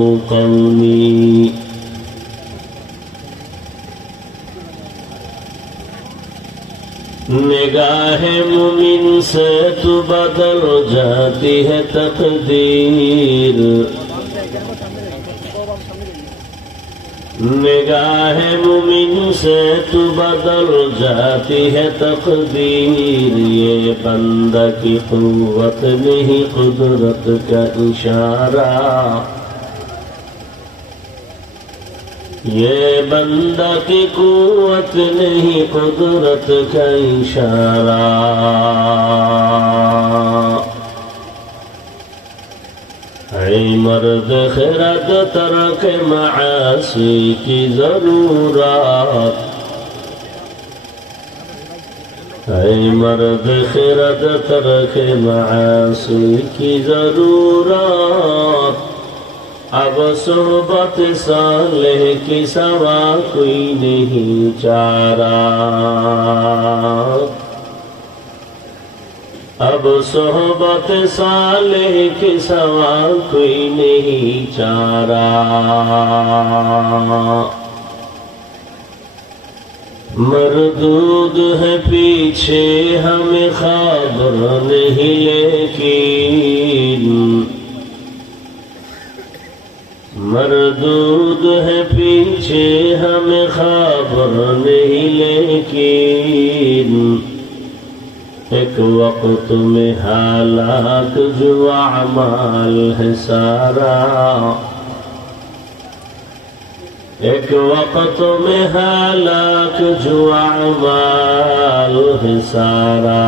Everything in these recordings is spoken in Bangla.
قومی نگاہ مومن سے تو بدل جاتی ہے تقدیر، نگاہ مومن سے تو بدل جاتی ہے تقدیر، یہ بندہ کی قوت نہیں قدرت کا اشارہ، یہ بندہ کی قوت نہیں قدرت کا اشارہ، اے مرد خرد ترک معاصی کی ضرورت، اے مرد خرد ترک معاصی کی ضرورت، اب صحبت صالح کی سوا کوئی نہیں چارہ، اب صحبت صالح کی سوا کوئی نہیں چارہ، مردود ہے پیچھے ہمیں خبر نہیں لیکن، مردود ہے پیچھے ہمیں خبر نہیں لیکن، ایک وقت میں ہلاک جو اعمال ہے سارا، ایک وقت میں ہلاک جو اعمال ہے سارا۔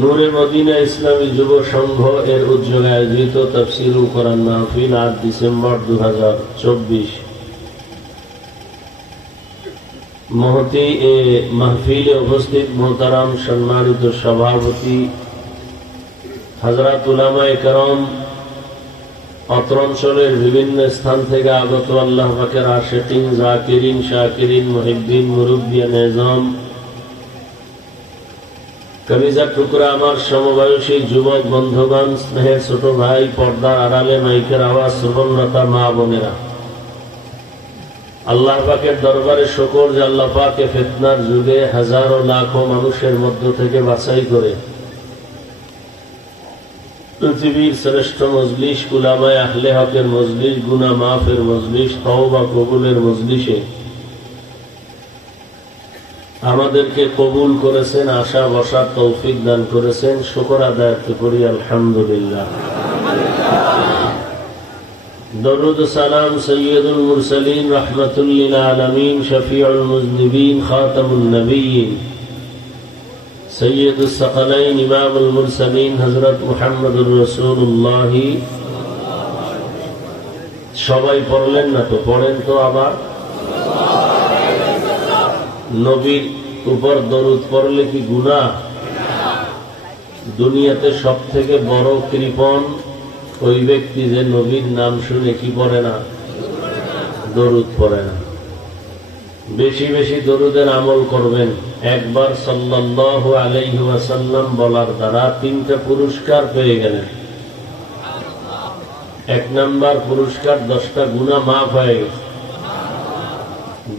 নূরে মদিনা ইসলামী যুব সংঘ এর উদ্যোগে আয়োজিত তাফসীরুল কোরআন মাহফিল ৮ ডিসেম্বর ২০২৪ মহতি এ মাহফিলে উপস্থিত মোহতারাম সম্মানিত সভাপতি হযরত উলামায়ে কেরাম, অত্র অঞ্চলের বিভিন্ন স্থান থেকে আগত আল্লাহ পাকের আশিকিন, জাকিরিন, শাকিরিন, মুহিব্বিন, মুরব্বিয়ান নিজাম, কলিজার টুকরা আমার সমবয়সী যুবক বন্ধুগণ, স্নেহের ছোট ভাই, পর্দার আড়ালে মাইকের আওয়াজ শ্রবণরতা মা বোনেরা, আল্লাহ পাকের দরবারে শুকর যে আল্লাহ পাকে ফিতনার যুগে হাজারো লাখো মানুষের মধ্য থেকে বাছাই করে পৃথিবীর শ্রেষ্ঠ মজলিস, উলামায়ে আহলে হকের মজলিস, গুনাহ মাফের মজলিস, তওবা কবুলের মজলিসে আমাদেরকে কবুল করেছেন, আশা বসার তৌফিক দান করেছেন। শুকর আদায় করি আলহামদুলিল্লাহ। দরুদ সালাম সৈয়দুল মুরসালিন, রাহমাতুল লিল আলামিন, শফিউল মুজনিবিন, খাতামুন নবিয়্যিন, সৈয়দুস সাকালাইন, ইমামুল মুরসালিন হযরত মুহাম্মদুর রাসূলুল্লাহ। সবাই পড়লেন না তো? পড়েন তো আবার। নবীর উপর দরুদ পড়লে কি গুনাহ? দুনিয়াতে সব থেকে বড় কৃপণ ওই ব্যক্তি যে নবীর নাম শুনে কি পড়ে না? দরুদ পড়ে না। বেশি বেশি দরুদের আমল করবেন। একবার সাল্লাল্লাহু আলাইহি ওয়াসাল্লাম বলার দ্বারা 3টা পুরস্কার পেয়ে গেলেন। 1 নাম্বার পুরস্কার 10টা গুনাহ মাফ হয়ে গেছে।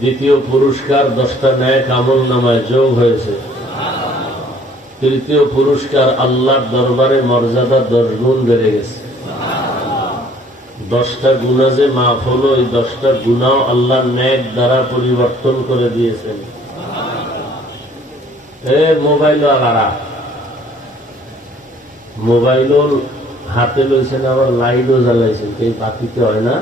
দ্বিতীয় পুরস্কার 10টা নেক আমল নামায় যোগ হয়েছে। তৃতীয় পুরস্কার আল্লাহর দরবারে মর্যাদা 10 গুণ বেড়ে গেছে। 10টা গুনাহ যে মাফ হলো, এই 10টা গুনাহ আল্লাহর নেক দ্বারা পরিবর্তন করে দিয়েছেন। মোবাইল আলারা মোবাইল হাতে লইছেন, আবার লাইটও জ্বালাইছেন, এই বাতিতে হয় না।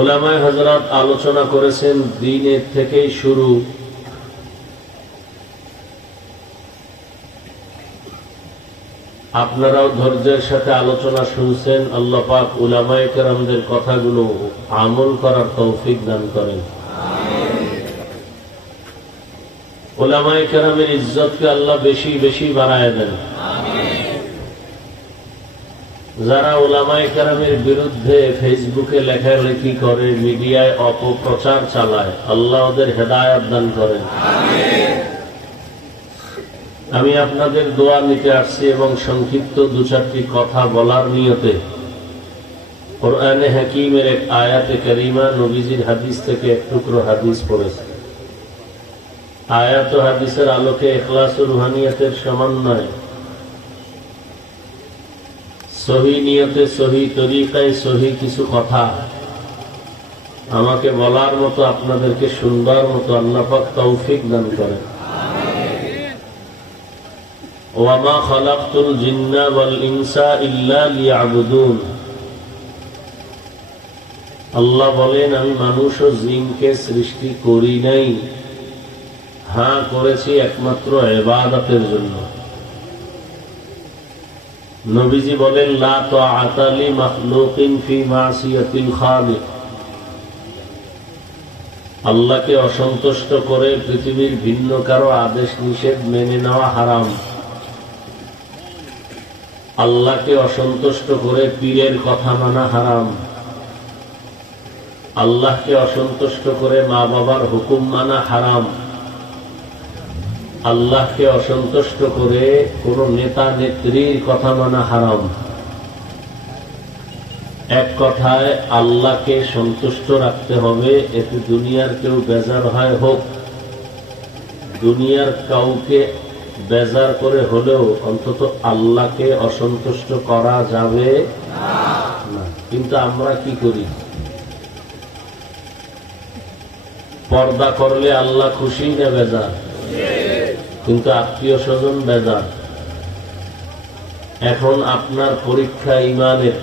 উলামায়ে হযরত আলোচনা করেছেন দিনের থেকেই শুরু, আপনারাও ধৈর্যের সাথে আলোচনা শুনছেন। আল্লাহ পাক উলামায়ে কেরামদের কথাগুলো আমল করার তৌফিক দান করেন। উলামায়ে কেরামের ইজ্জতকে আল্লাহ বেশি বেশি বাড়ায় দেন। যারা উলামায়ে কেরামের বিরুদ্ধে ফেসবুকে লেখালেখি করে, মিডিয়ায় অপপ্রচার চালায়, আল্লাহ ওদের হেদায়েত দান করেন। আমি আপনাদের দোয়া নিতে আসছি এবং সংক্ষিপ্ত দু চারটি কথা বলার নিয়তে কোরআনে হাকিমের এক আয়াতে কারিমা, নবীজির হাদিস থেকে এক টুকরো হাদিস পড়েছি। আয়াত ও হাদিসের আলোকে ইখলাস ও রুহানিয়াতের সমন্বয়, সহি নিয়তে, সহি তরিকায়, সহি কিছু কথা আমাকে বলার মতো, আপনাদেরকে শুনবার মতো আল্লাহ পাক তৌফিক দান করেন। ওয়ামা খালাকতুল জিন্না ওয়াল ইনসা ইল্লা লিয়াবুদুন। আল্লাহ বলেন, আমি মানুষ ও জিনকে সৃষ্টি করি নাই, হ্যাঁ করেছি একমাত্র ইবাদতের জন্য। নবীজি বলেন, লা তাআতা লি মাখলুকিন ফি মাসিয়াতিল খালিক। আল্লাহকে অসন্তুষ্ট করে পৃথিবীর ভিন্ন কারো আদেশ নিষেধ মেনে নেওয়া হারাম। আল্লাহকে অসন্তুষ্ট করে পীরের কথা মানা হারাম। আল্লাহকে অসন্তুষ্ট করে মা বাবার হুকুম মানা হারাম। আল্লাহকে অসন্তুষ্ট করে কোন নেতা নেত্রীর কথা মানা হারাম। এক কথায় আল্লাহকে সন্তুষ্ট রাখতে হবে। এতে দুনিয়ার কেউ বেজার হয় হোক, দুনিয়ার কাউকে বেজার করে হলেও অন্তত আল্লাহকে অসন্তুষ্ট করা যাবে না। কিন্তু আমরা কি করি? পর্দা করলে আল্লাহ খুশি না বেজার? কিন্তু আত্মীয় স্বজন বেজার। এখন আপনার পরীক্ষা ইমানের।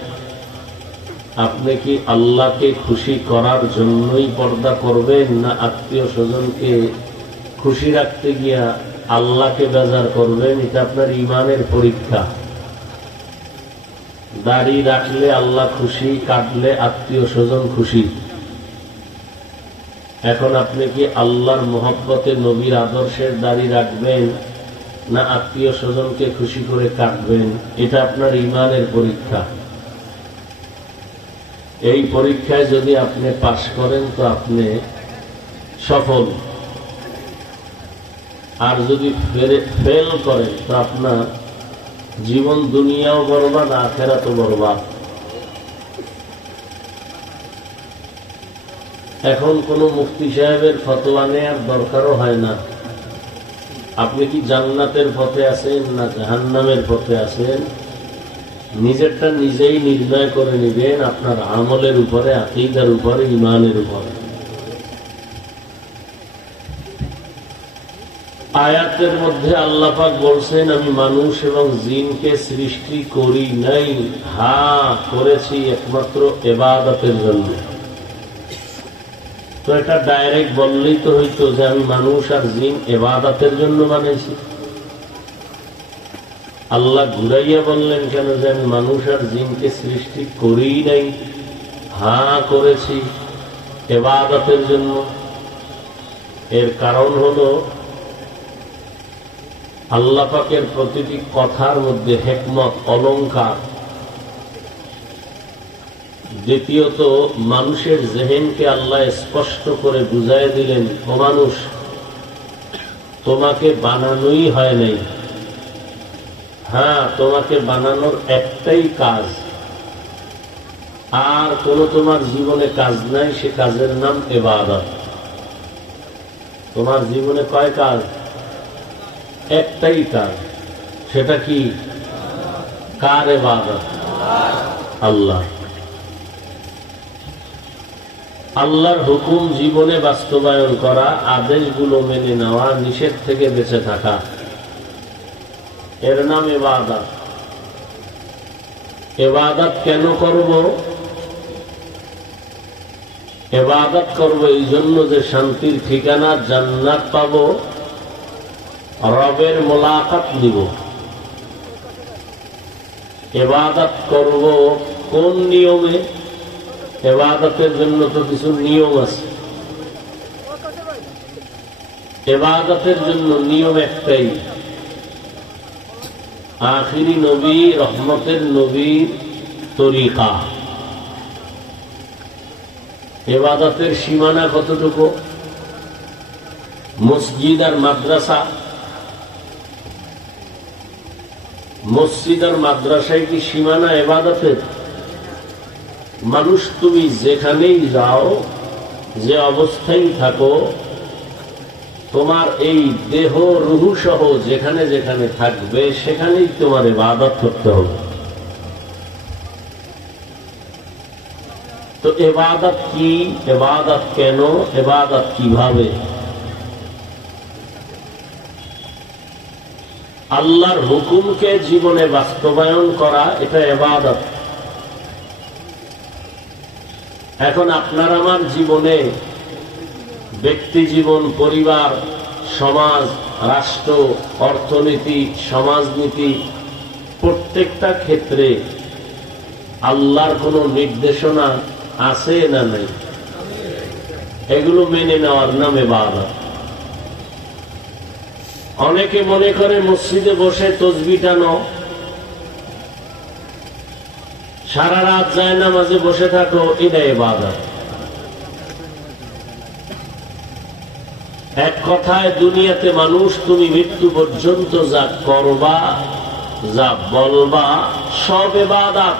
আপনি কি আল্লাহকে খুশি করার জন্যই পর্দা করবেন, না আত্মীয় স্বজনকে খুশি রাখতে গিয়া আল্লাহকে বেজার করবেন? এটা আপনার ইমানের পরীক্ষা। দাড়ি রাখলে আল্লাহ খুশি, কাটলে আত্মীয় স্বজন খুশি। এখন আপনি কি আল্লাহর মহব্বতে, নবীর আদর্শের দাড়ি রাখবেন, না আত্মীয় স্বজনকে খুশি করে কাটবেন? এটা আপনার ইমানের পরীক্ষা। এই পরীক্ষায় যদি আপনি পাশ করেন তো আপনি সফল, আর যদি ফেল করেন তো আপনার জীবন দুনিয়াও বরবাদ, আখিরাতও বরবাদ। এখন কোন মুফতি সাহেবের ফতোয়া নেওয়ার দরকারও হয় না। আপনি কি জান্নাতের পথে আছেন না জাহান্নামের পথে আছেন, নিজেরটা নিজেই নির্ণয় করে নেবেন, আপনার আমলের উপরে, আকীদার উপরে, ঈমানের উপরে। আয়াতের মধ্যে আল্লাহ পাক বলছেন, আমি মানুষ এবং জিনকে সৃষ্টি করি নাই, হ্যাঁ করেছি একমাত্র ইবাদতের জন্য। তো এটা ডাইরেক্ট বললেই তো হইতো যে আমি মানুষ আর জিন ইবাদতের জন্য বানাইছি। আল্লাহ ঘুরাইয়া বললেন কেন যে আমি মানুষ আর জিনকে সৃষ্টি করি নাই, হ্যাঁ করেছি ইবাদতের জন্য? এর কারণ হলো আল্লাহ পাকের প্রতিটি কথার মধ্যে হিকমত, অলংকার। দ্বিতীয়ত, মানুষের জেহেনকে আল্লাহ স্পষ্ট করে বুঝাই দিলেন, ও মানুষ, তোমাকে বানানোই হয় নাই, হ্যাঁ তোমাকে বানানোর একটাই কাজ, আর কোন তোমার জীবনে কাজ নাই, সে কাজের নাম ইবাদত। তোমার জীবনে কয় কাজ? একটাই কাজ। সেটা কি? কার ইবাদত? আল্লাহ। আল্লাহর হুকুম জীবনে বাস্তবায়ন করা, আদেশগুলো মেনে নেওয়া, নিষেধ থেকে বেঁচে থাকা, এর নাম ইবাদত। ইবাদত কেন করব? ইবাদত করব এই জন্য যে শান্তির ঠিকানা জান্নাত পাবো, রবের মোলাকাত নিব। ইবাদত করব কোন নিয়মে? ইবাদতের জন্য তো কিছু নিয়ম আছে। ইবাদতের জন্য নিয়ম একটাই, আখিরি নবী, রহমতের নবীর তরিকা। ইবাদতের সীমানা কতটুকু? মসজিদ আর মাদ্রাসা, মসজিদ আর মাদ্রাসায় কি সীমানা ইবাদতের? মানুষ তুমি যেখানেই যাও, যে অবস্থায় থাকো, তোমার এই দেহ রুহু সহ যেখানে যেখানে থাকবে সেখানেই তোমার ইবাদত করতে হবে। তো ইবাদত কি, ইবাদত কেন, ইবাদত কিভাবে? আল্লাহর হুকুমকে জীবনে বাস্তবায়ন করা, এটা ইবাদত। এখন আপনার আমার জীবনে ব্যক্তি জীবন, পরিবার, সমাজ, রাষ্ট্র, অর্থনীতি, সমাজনীতি, প্রত্যেকটা ক্ষেত্রে আল্লাহর কোন নির্দেশনা আছে না নাই? এগুলো মেনে নেওয়ার নাম ইবাদত। অনেকে মনে করে মসজিদে বসে তাসবিহ টানো, সারা রাত যায় নামাজে বসে থাকো, এটা ইবাদত। এক কথায় দুনিয়াতে মানুষ তুমি মৃত্যু পর্যন্ত যা করবা, যা বলবা, সব ইবাদত।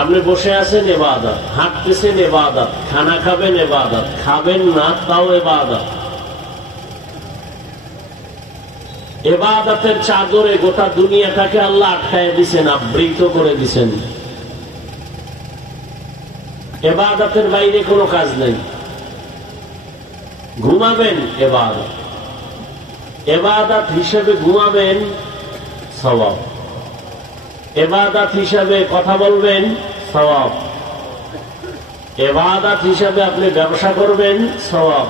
আপনি বসে আছেন ইবাদত, হাঁটতেছেন ইবাদত, খানা খাবেন ইবাদত, খাবেন না তাও ইবাদত। ইবাদতের চাদরে গোটা দুনিয়াটাকে আল্লাহ আটকায় দিছেন, আবৃত করে দিছেন। ইবাদতের বাইরে কোনো কাজ নেই। ঘুমাবেন ইবাদত, ইবাদত হিসেবে ঘুমাবেন সওয়াব, ইবাদত হিসাবে কথা বলবেন সওয়াব, ইবাদত হিসাবে আপনি ব্যবসা করবেন সওয়াব,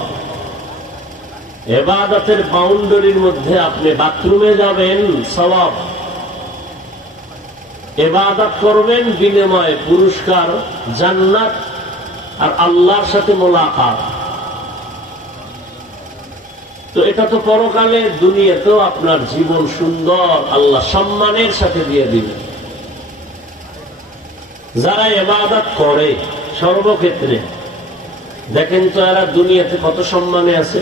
ইবাদতের বাউন্ডারির মধ্যে আপনি বাথরুমে যাবেন সওয়াব, ইবাদত করবেন বিনিময়ে পুরস্কার জান্নাত আর আল্লাহর সাথে মোলাকাত। তো এটা তো পরকালে, দুনিয়াতেও আপনার জীবন সুন্দর আল্লাহ সম্মানের সাথে দিয়ে দিবেন। যারা ইবাদত করে সর্বক্ষেত্রে, দেখেন তো এরা দুনিয়াতে কত সম্মানে আছে।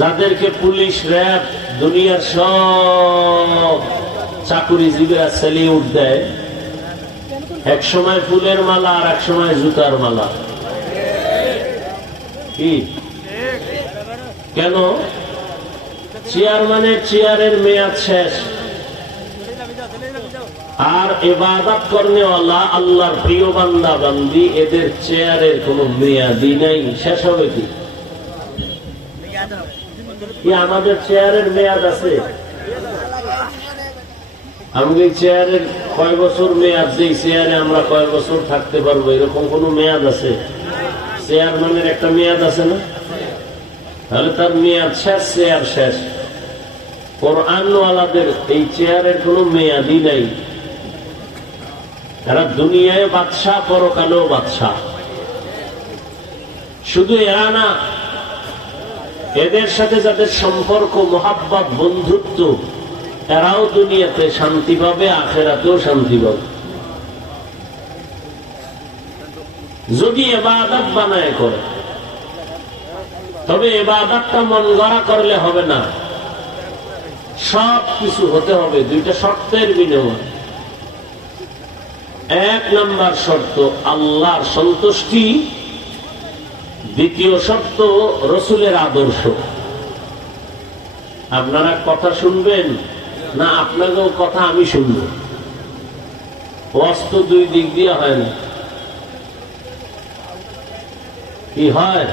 যাদেরকে পুলিশ, র্যাব, দুনিয়ার সব চাকুরিজীবীরা সেলিউট দেয়, এক সময় ফুলের মালা আর এক সময় জুতার মালা। কি কেন? চেয়ারম্যানের চেয়ারের মেয়াদ শেষ, আর ইবাদত করনেওয়ালা আল্লাহর প্রিয় বান্দা বান্দি, এদের চেয়ারের কোন মেয়াদি নাই। শেষ হবে কি? আমাদের চেয়ারের মেয়াদ আছে? আমাদের চেয়ারের কয় বছর মেয়াদ? যে চেয়ারে আমরা কয় বছর থাকতে পারবো, এরকম কোন মেয়াদ আছে? চেয়ারম্যানের একটা মেয়াদ আছে না? তাহলে তার মেয়াদ শেষ, চেয়ার শেষ। কোরআনওয়ালাদের এই চেয়ারের কোন মেয়াদই নাই। এরা দুনিয়ায় বাদশাহ, পরকালেও বাদশাহ। শুধু এরা না, এদের সাথে যাদের সম্পর্ক, মোহাব্বত, বন্ধুত্ব, এরাও দুনিয়াতে শান্তি পাবে, আখিরাতেও শান্তি পাবে। যদি ইবাদত বানায় করে, তবে ইবাদতটা মন গড়া করলে হবে না, সব কিছু হতে হবে দুইটা শর্তের বিনিময়ে। এক নাম্বার শর্ত আল্লাহর সন্তুষ্টি, দ্বিতীয় শর্ত রসুলের আদর্শ। আপনারা কথা শুনবেন না আপনাকেও কথা আমি শুনব? ওয়াজ তো দুই দিক দিয়ে হয় না। কি হয়?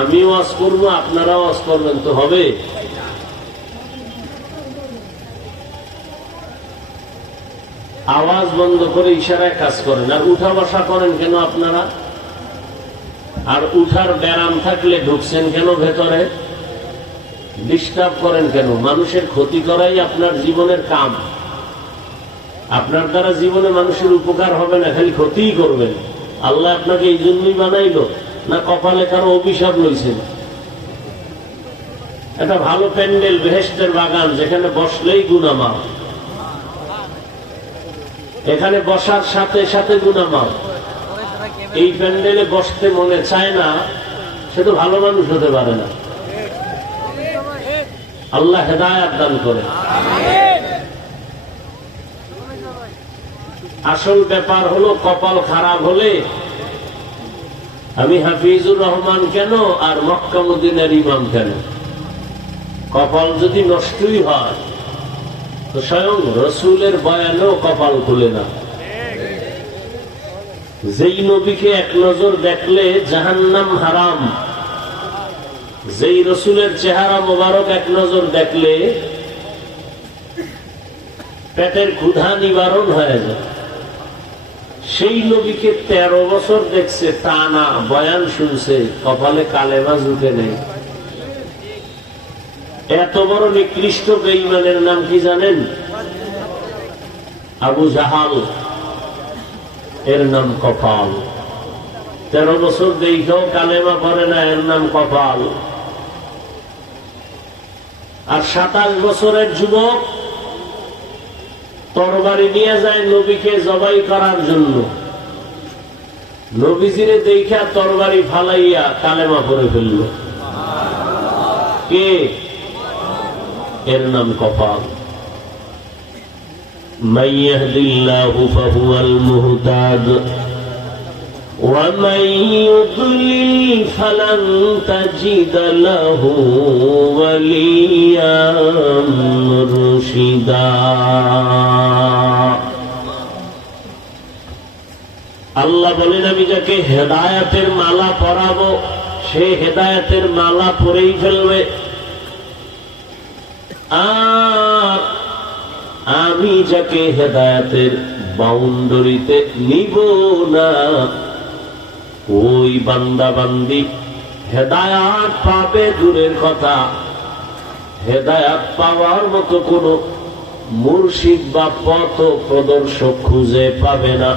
আমি ওয়াজ করবো, আপনারা ওয়াজ করবেন, তো হবে? আওয়াজ বন্ধ করে ইশারায় কাজ করেন, আর উঠা বসা করেন কেন আপনারা? আর উঠার ব্যারাম থাকলে ঢুকছেন কেন ভেতরে? ডিস্টার্ব করেন কেন? মানুষের ক্ষতি করাই আপনার জীবনের কাম। আপনার দ্বারা জীবনে মানুষের উপকার হবে না, খালি ক্ষতিই করবেন। আল্লাহ আপনাকে এই জন্যই বানাইল না কপালে কারো অভিশাপ লইছেন? একটা ভালো প্যান্ডেল, বেহেশতের বাগান, যেখানে বসলেই গুনাহ মাফ, এখানে বসার সাথে সাথে গুনাহ মাফ। এই প্যান্ডেলে বসতে মনে চায় না, সে তো ভালো মানুষ হতে পারে না। আল্লাহ হেদায়েত দান করে। আসল ব্যাপার হলো, কপাল খারাপ হলে আমি হাফিজুর রহমান কেন আর মক্কা মদিনার ইমাম কেন? কপাল যদি নষ্টই হয় তো স্বয়ং রসুলের বয়ানেও কপাল খুলে না। যেই নবীকে এক নজর দেখলে জাহান্নাম হারাম, যেই রসুলের চেহারা মোবারক এক নজর দেখলে পেটের ক্ষুধা নিবারণ হয়ে যায়, সেই নবীকে 13 বছর দেখছে, টানা বয়ান শুনছে, কপালে কালেমা জুটে নেই। এত বড় নিকৃষ্ট বেঈমানের নাম কি জানেন? আবু জাহাল, এর নাম কপাল। 13 বছর দেখেও কালেমা পড়ে না, এর নাম কপাল। আর 27 বছরের যুবক তরবারি নিয়ে যায় নবীকে জবাই করার জন্য, নবীজিরে দেখা তরবারি ফালাইয়া কালেমা পড়ে ফেলল। কে? এর নাম কপাল। মান ইয়াহদিল্লাহু ফাহুয়াল মুহতাদ ওয়া মান ইউদ্লিল ফালান তাজিদা লাহু ওয়ালিয়াম মুরশিদা। আল্লাহ বলেন, আমি যাকে হেদায়েতের মালা পরাবো সে হেদায়েতের মালা পরেই ফেলবে, আর আমি যাকে হেদায়েতের বাউন্ডারিতে নিব না, ওই বান্দা বান্দি হেদায়াত পাবে দূরের কথা, হেদায়াত পাওয়ার মতো কোন মুর্শিদ বা পথ প্রদর্শক খুঁজে পাবে না।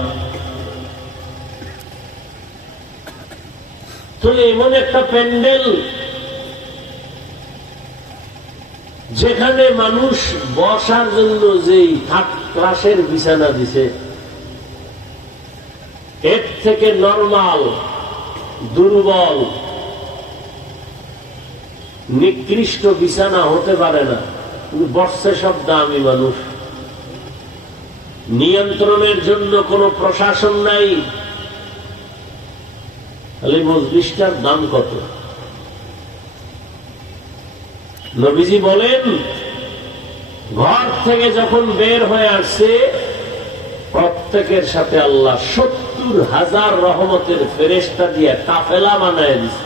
তো এমন একটা প্যান্ডেল যেখানে মানুষ বসার জন্য যেই থার্ড ক্লাসের বিছানা দিছে, এর থেকে নরমাল, দুর্বল, নিকৃষ্ট বিছানা হতে পারে না। বসছে সব দামি মানুষ, নিয়ন্ত্রণের জন্য কোনো প্রশাসন নাই, তাহলে মজলিসটার দাম কত? নবীজি বলেন, ঘর থেকে যখন বের হয়ে আসছে প্রত্যেকের সাথে আল্লাহ 70,000 রহমতের ফেরেশতা দিয়ে কাফেলা বানায় দিচ্ছে।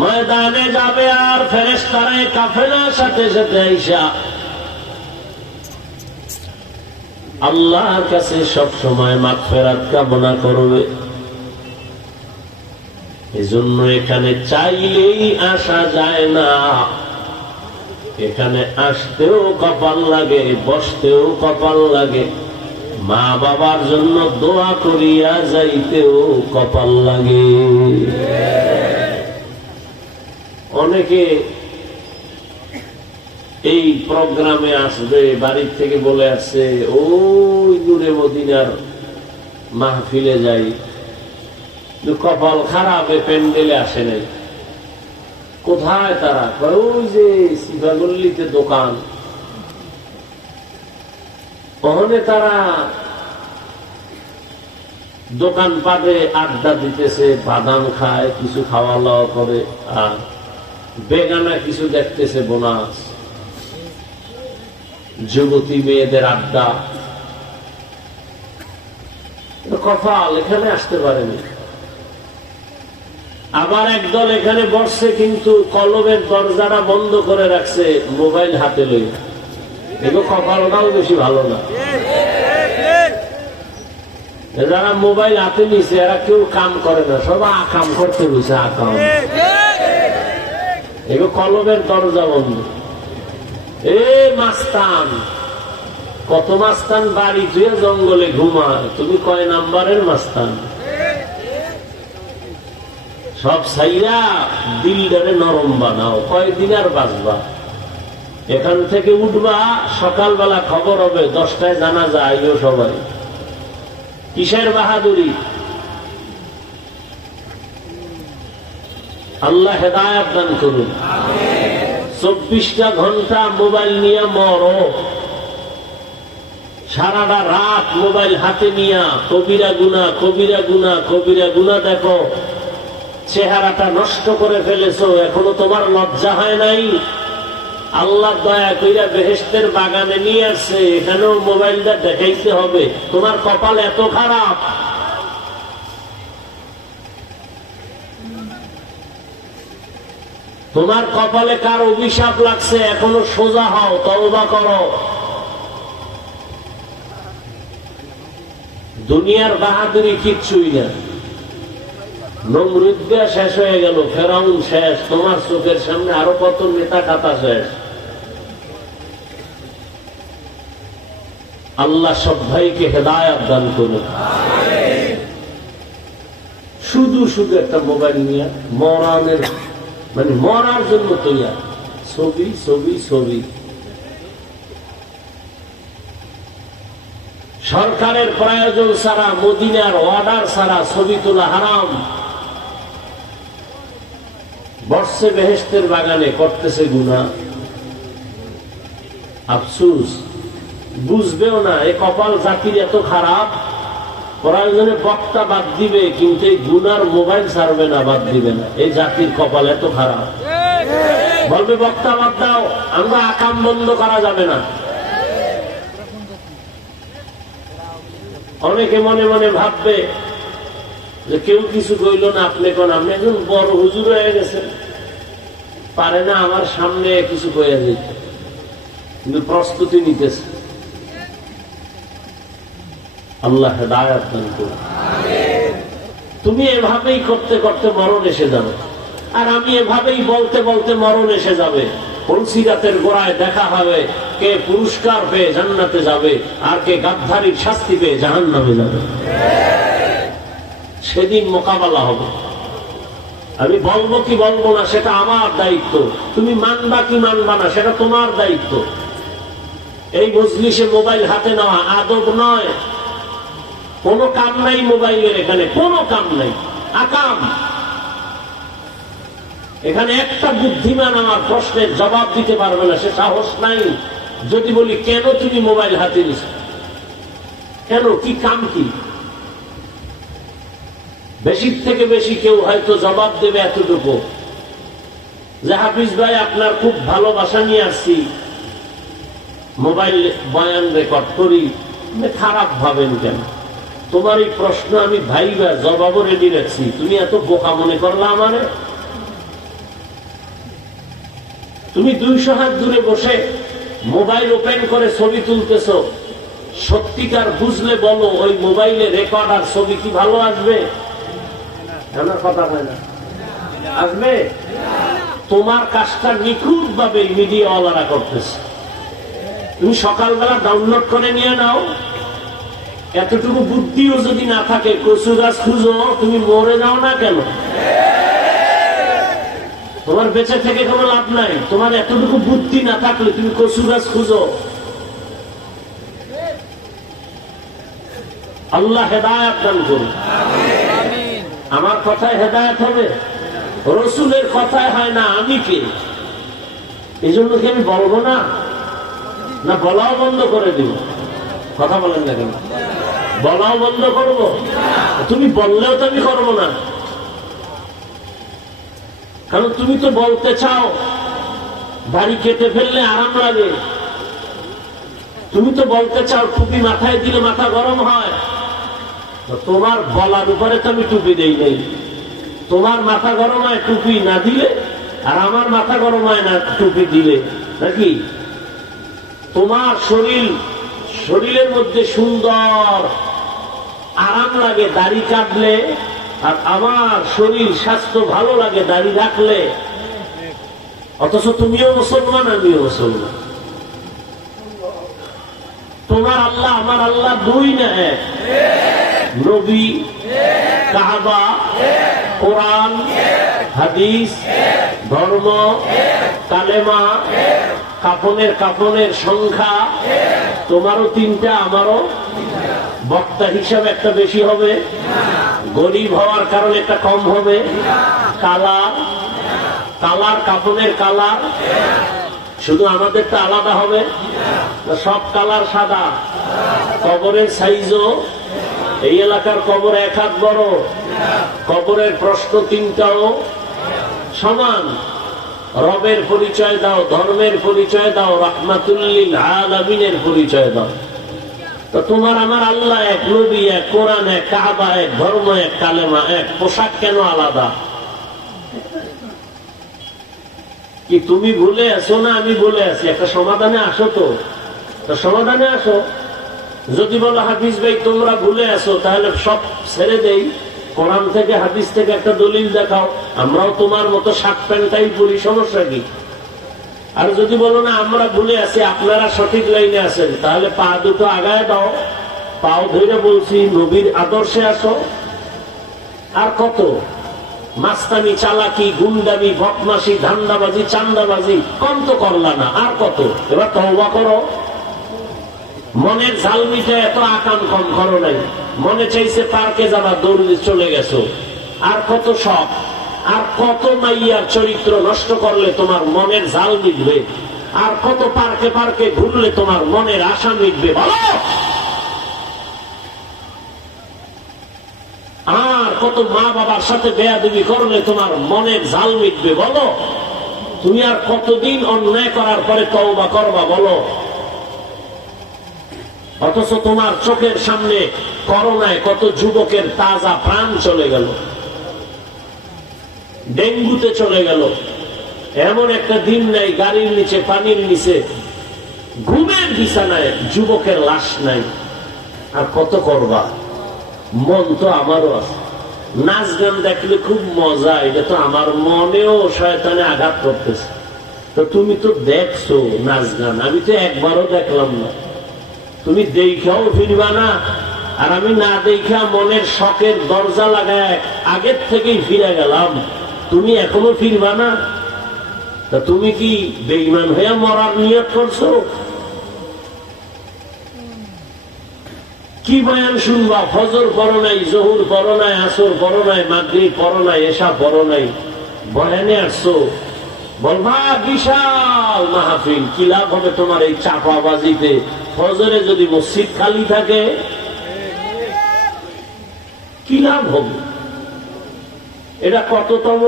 ময়দানে যাবে আর ফেরেশতারা কাফেলার সাথে সাথে আইসা আল্লাহর কাছে সব সময় মাগফিরাত কামনা করবে। এজন্য এখানে চাইলেই আসা যায় না, এখানে আসতেও কপাল লাগে, বসতেও কপাল লাগে, মা বাবার জন্য দোয়া করিয়া যাইতেও কপাল লাগে। অনেকে এই প্রোগ্রামে আসবে, বাড়ির থেকে বলে আসছে ওই দূরে মদিনার মাহফিলে যাই, কপাল খারাপ, প্যান্ডেলে আসে নাই। কোথায় তারা? ওই যে সিফাগল্লিতে দোকান, ওখানে তারা দোকান পাবে, আড্ডা দিতেছে, বাদাম খায়, কিছু খাওয়া দাওয়া করে, আর বেগানা কিছু দেখতেছে, বোনাস, যুবতী মেয়েদের আড্ডা। কপাল, এখানে আসতে পারেনি। আবার একদল এখানে বসছে কিন্তু কলমের দরজাটা বন্ধ করে রাখছে, মোবাইল হাতে লই। এগুলো কপালটাও বেশি ভালো না। যারা মোবাইল হাতে নিছে এরা কেউ কাম করে না, সব আকাম করতে বসে, আকাম। এগুলো কলমের দরজা বন্ধ। এ মাস্তান, কত মাস্তান বাড়ি তুই জঙ্গলে ঘুমায়, তুমি কয় নাম্বারের মাস্তান? সব সাইয়া দিলটারে নরম বানাও, কয়দিন আর বাঁচবা। এখান থেকে উঠবা, সকালবেলা খবর হবে 10টায় জানাজা, আইও সবাই। কিসের বাহাদুরি? আল্লাহ হেদায়েত দান করুন। 24টা ঘন্টা মোবাইল নিয়ে মরো, সারাটা রাত মোবাইল হাতে নিয়া কবিরা গুনাহ, কবিরা গুনাহ, কবিরা গুনাহ দেখো। চেহারাটা নষ্ট করে ফেলেছো, এখনো তোমার লজ্জা হয় নাই? আল্লাহ দয়া কইরা বেহেশতের বাগানে নিয়ে আসছে, এখানেও মোবাইলটা দেখাইতে হবে। তোমার কপাল এত খারাপ। তোমার কপালে কার অভিশাপ লাগছে, এখনো সোজা হও, তওবা করো। দুনিয়ার বাহাদুরি কিচ্ছুই না। নমরুদ শেষ হয়ে গেল, ফেরাউন শেষ, তোমার চোখের সামনে আরো কত নেতা খাতা শেষ। আল্লাহ সব ভাইকে হেদায়েত দান করুন। শুধু শুধু একটা মোবাইল নিয়ে মরানের মানে মরার জন্য তৈরি, ছবি ছবি ছবি। সরকারের প্রয়োজন ছাড়া, মদিনার অর্ডার ছাড়া ছবি তোলা হারাম। বর্ষে বেহেশতের বাগানে করতেছে গুনাহ। আফসুস, বুঝবেও না। এই কপাল জাতির এত খারাপ, প্রয়োজনে বক্তা বাদ দিবে, কিন্তু এই গুনার মোবাইল ছাড়বে না, বাদ দিবে না। এই জাতির কপাল এত খারাপ। বলবে বক্তা বাদ দাও, আমরা আকাম বন্ধ করা যাবে না। অনেকে মনে মনে ভাববে যে কেউ কিছু কইল না, আপনি কোন, আপনি একজন বড় হুজুর হয়ে গেছেন, পারে না আমার সামনে কিছু কইয়া দিতে, কিন্তু প্রস্তুতি নিতেছে। আল্লাহ হেদায়েত দান করুন। তুমি এভাবেই করতে করতে মরণ এসে যাবে, আর আমি এভাবেই বলতে বলতে মরণ এসে যাবে। পলসিরাতের গোড়ায় দেখা হবে কে পুরস্কার পেয়ে জান্নাতে যাবে, আর কে গাদ্দারির শাস্তি পেয়ে জাহান্নামে যাবে। সেদিন মোকাবেলা হবে। আমি বলবো কি বলবো না সেটা আমার দায়িত্ব, তুমি মানবা কি মানবা না সেটা তোমার দায়িত্ব। এই মজলিসে মোবাইল হাতে নেওয়া আদব নয়। কোনো কাম নাই মোবাইলের, এখানে কোনো কাম নাই, আকাম। এখানে একটা বুদ্ধিমান আমার প্রশ্নের জবাব দিতে পারবে না, সে সাহস নাই। যদি বলি কেন তুমি মোবাইল হাতে নিছ, কেন, কি কাম কি? বেশির থেকে বেশি কেউ হয়তো জবাব দেবে এতটুকু যে হাফিজ ভাই আপনার খুব ভালোবাসা নিয়ে আসছি, মোবাইল বয়ান রেকর্ড করি, খারাপ ভাবেন কেন? তোমার এই প্রশ্ন আমি ভাইবা জবাবও রেডি রাখছি, তুমি এত বোকা মনে করলা আমারে? তুমি 200 হাত দূরে বসে মোবাইল ওপেন করে ছবি তুলতেছ, সত্যিকার বুঝলে বলো ওই মোবাইলে রেকর্ড আর ছবি কি ভালো আসবে? আমার কথা হয় না, আসবে? তোমার কাজটা নিখুঁত ভাবে মিডিয়াওয়ালারা করতেছে। তুমি সকালবেলা ডাউনলোড করে নিয়ে নাও। এতটুকু বুদ্ধিও যদি না থাকে, কচু গাছ খুঁজো, তুমি মরে যাও না কেন? তোমার বেঁচে থেকে কোনো লাভ নাই। তোমার এতটুকু বুদ্ধি না থাকলে তুমি কচু গাছ খুঁজো। আল্লাহ হেদায়েত দান করুন। আমার কথায় হেদায়েত হবে, রসুলের কথায় হয় না। আমি কে? এই জন্য কি আমি বলবো না? না বলাও বন্ধ করে দিব? কথা বলেন না কেন? বলাও বন্ধ করবো? তুমি বললেও তো আমি করবো না, কারণ তুমি তো বলতে চাও দাড়ি কেটে ফেললে আরাম লাগে। তুমি তো বলতে চাও টুপি মাথায় দিলে মাথা গরম হয়। তোমার বলার উপরে তো আমি টুপি দেই নাই। তোমার মাথা গরম হয় টুপি না দিলে, আর আমার মাথা গরম হয় না টুপি দিলে, নাকি? তোমার শরীরের মধ্যে সুন্দর আরাম লাগে দাড়ি কাটলে, আর আমার শরীর স্বাস্থ্য ভালো লাগে দাড়ি রাখলে। অথচ তুমিও মুসলমান, আমিও মুসলমান। তোমার আল্লাহ আমার আল্লাহ দুই না এক। নবী, কাবা, কোরআন, হাদিস, ধর্ম, কালেমা, কাফনের সংখ্যা। তোমারও তিনটা, আমারও। বক্তা হিসাবে একটা বেশি হবে, গরিব হওয়ার কারণে একটা কম হবে। কালার, কাফনের কালার শুধু আমাদেরটা আলাদা হবে, সব কালার সাদা। কবরের সাইজও, এই এলাকার কবর 1 হাত বড়, কবরের প্রশ্ন 3টাও সমান। রবের পরিচয় দাও, ধর্মের পরিচয় দাও, রাহমাতুল্লিল আলামিনের পরিচয় দাও। তো তোমার আমার আল্লাহ এক, নবী এক, কোরআন এক, কাবা এক, ধর্ম এক, কালেমা এক, পোশাক কেন আলাদা? কি তুমি ভুলে আছো না আমি ভুলে আছি? একটা সমাধানে আসো তো, সমাধানে আসো। যদি বলো হাফিজ ভাই তোমরা ভুলে আছো, তাহলে সব ছেড়ে দেই, কোরআন থেকে হাদিস থেকে একটা দলিল দেখাও, আমরাও তোমার মতো শার্ট প্যান্টটাই পরি, সমস্যা কি? আর যদি বলো না আমরা ভুলে আছি, আপনারা সঠিক লাইনে আছেন, তাহলে পা দুটো আগায় দাও, পাও ধরে বলছি নবীর আদর্শে আসো। আর কত মাস্তানি, চালাকি, গুন্ডামি, বদমাশি, ধান্দাবাজি, চান্দাবাজি কম তো করলা না, আর কত? এবার তওবা করো। মনের ঝাল মিটে এত আকাম কম করো নাই। মনে চাইছে পার্কে যাবা, দৌড়ে চলে গেছো। আর কত শখ, আর কত মাইয়ার চরিত্র নষ্ট করলে তোমার মনের ঝাল মিটবে? আর কত পার্কে পার্কে ঘুরলে তোমার মনের আশা মিটবে? বলো। আর কত মা বাবার সাথে বেয়াদবি করলে তোমার মনের ঝাল মিটবে? বলো। তুমি আর কতদিন অন্যায় করার পরে তওবা করবা? বলো। অথচ তোমার চোখের সামনে করোনায় কত যুবকের তাজা প্রাণ চলে গেল, ডেঙ্গুতে চলে গেল। এমন একটা দিন নাই গাড়ির নিচে, পানির নিচে, ঘুমের বিছানায় যুবকের লাশ নাই। আর কত করবা? মন তো আমারও আছে, নাচ গান দেখলে খুব মজা, এটা তো আমার মনেও শয়তানে আঘাত করতেছে। তো তুমি তো দেখছো নাচ গান, আমি তো একবারও দেখলাম না। তুমি দেখাও ফিরবা না, আর আমি না দেখা মনের শখের দরজা লাগায় আগের থেকেই ফিরে গেলাম। তুমি এখনো ফিরবা না? তা তুমি কি বেঈমান হয়ে মরার নিয়ত করছো? কি বয়ান শুনবা? ফজর পড়ো নাই, জোহর পড়ো নাই, আসর পড়ো নাই, মাগরিব পড়ো নাই, এশা পড়ো নাই, বয়ানে আসছো। বলবা বিশাল মাহফিল, কি লাভ হবে তোমার এই চাপাবাজিতে? ফজরে যদি মসজিদ খালি থাকে কি লাভ হবে? এটা কততম?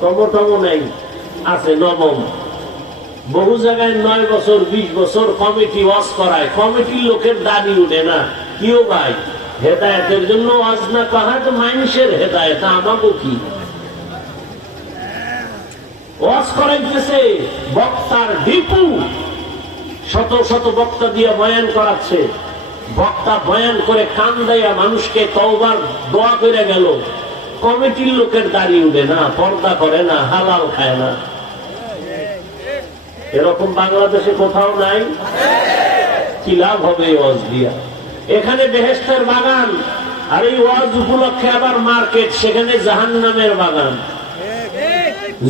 তম নাই, আছে নবম। বহু জায়গায় 9 বছর 20 বছর কমিটি ওয়াজ করায়, কমিটির লোকের দাবি উঠে না। কিও ভাই, হেদায়েতের জন্য ওয়াজ না করা তো মানুষের হেদায়েত, আমাকে কি ওয়াজ করাইতেছে? বক্তার ডিপু, শত শত বক্তা দিয়ে বয়ান করাচ্ছে। বক্তা বয়ান করে কান দেয়া মানুষকে তওবার দোয়া করে গেল, কমিটির লোকের দাড়ি উঠে না, পর্দা করে না, হালাল খায় না। এরকম বাংলাদেশে কোথাও নাই। কি লাভ হবে ওয়াজ দিয়া? এখানে বেহেশতের বাগান, আর এই ওয়াজ উপলক্ষে আবার মার্কেট, সেখানে জাহান্নামের বাগান।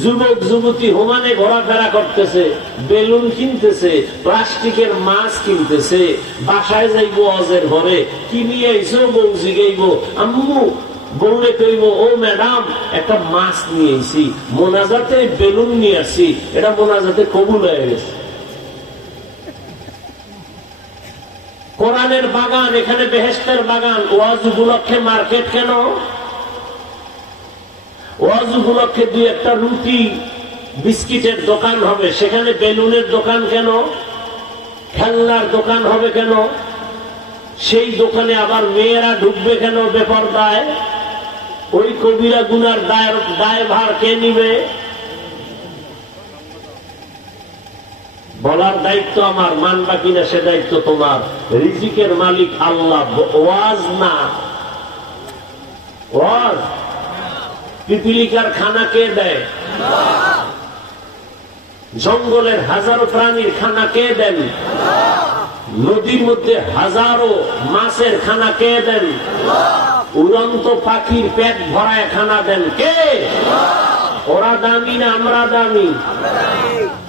যুবক যুবতী হুমানে ঘোরাফেরা করতেছে, বেলুন কিনতেছে, প্লাস্টিকের মাছ কিনতেছে, বাসায় যাইবো ওয়াজের ঘরে, কি নিয়ে আইছো? বউ জিগাইব, আম্মু বউরে কইব, ও ম্যাডাম একটা মাছ নিয়ে আইছি, মোনাজাতে বেলুন নিয়ে আসছি, এটা মোনাজাতে কবুল হয়ে গেছে। কোরআনের বাগান, এখানে বেহেশতের বাগান। ওয়াজ উপলক্ষে মার্কেট কেন? ওয়াজ উপলক্ষে 2-1টা রুটি বিস্কিটের দোকান হবে, সেখানে বেলুনের দোকান কেন? খেলনার দোকান হবে কেন? সেই দোকানে আবার মেয়েরা ঢুকবে কেন বেপরদায়? ওই কবিরা গুনার দায়ভার কে নিবে? বলার দায়িত্ব আমার, মানবা কিনা সে দায়িত্ব তোমার। রিজিকের মালিক আল্লাহ, ওয়াজ না। ওয়াজ, পিপিলিকার খানা কে দেয়? জঙ্গলের হাজারো প্রাণীর খানা কে দেন? নদীর মধ্যে হাজারো মাছের খানা কে দেন? উড়ন্ত পাখির পেট ভরায় খানা দেন কে? ওরা দামি না আমরা দামি?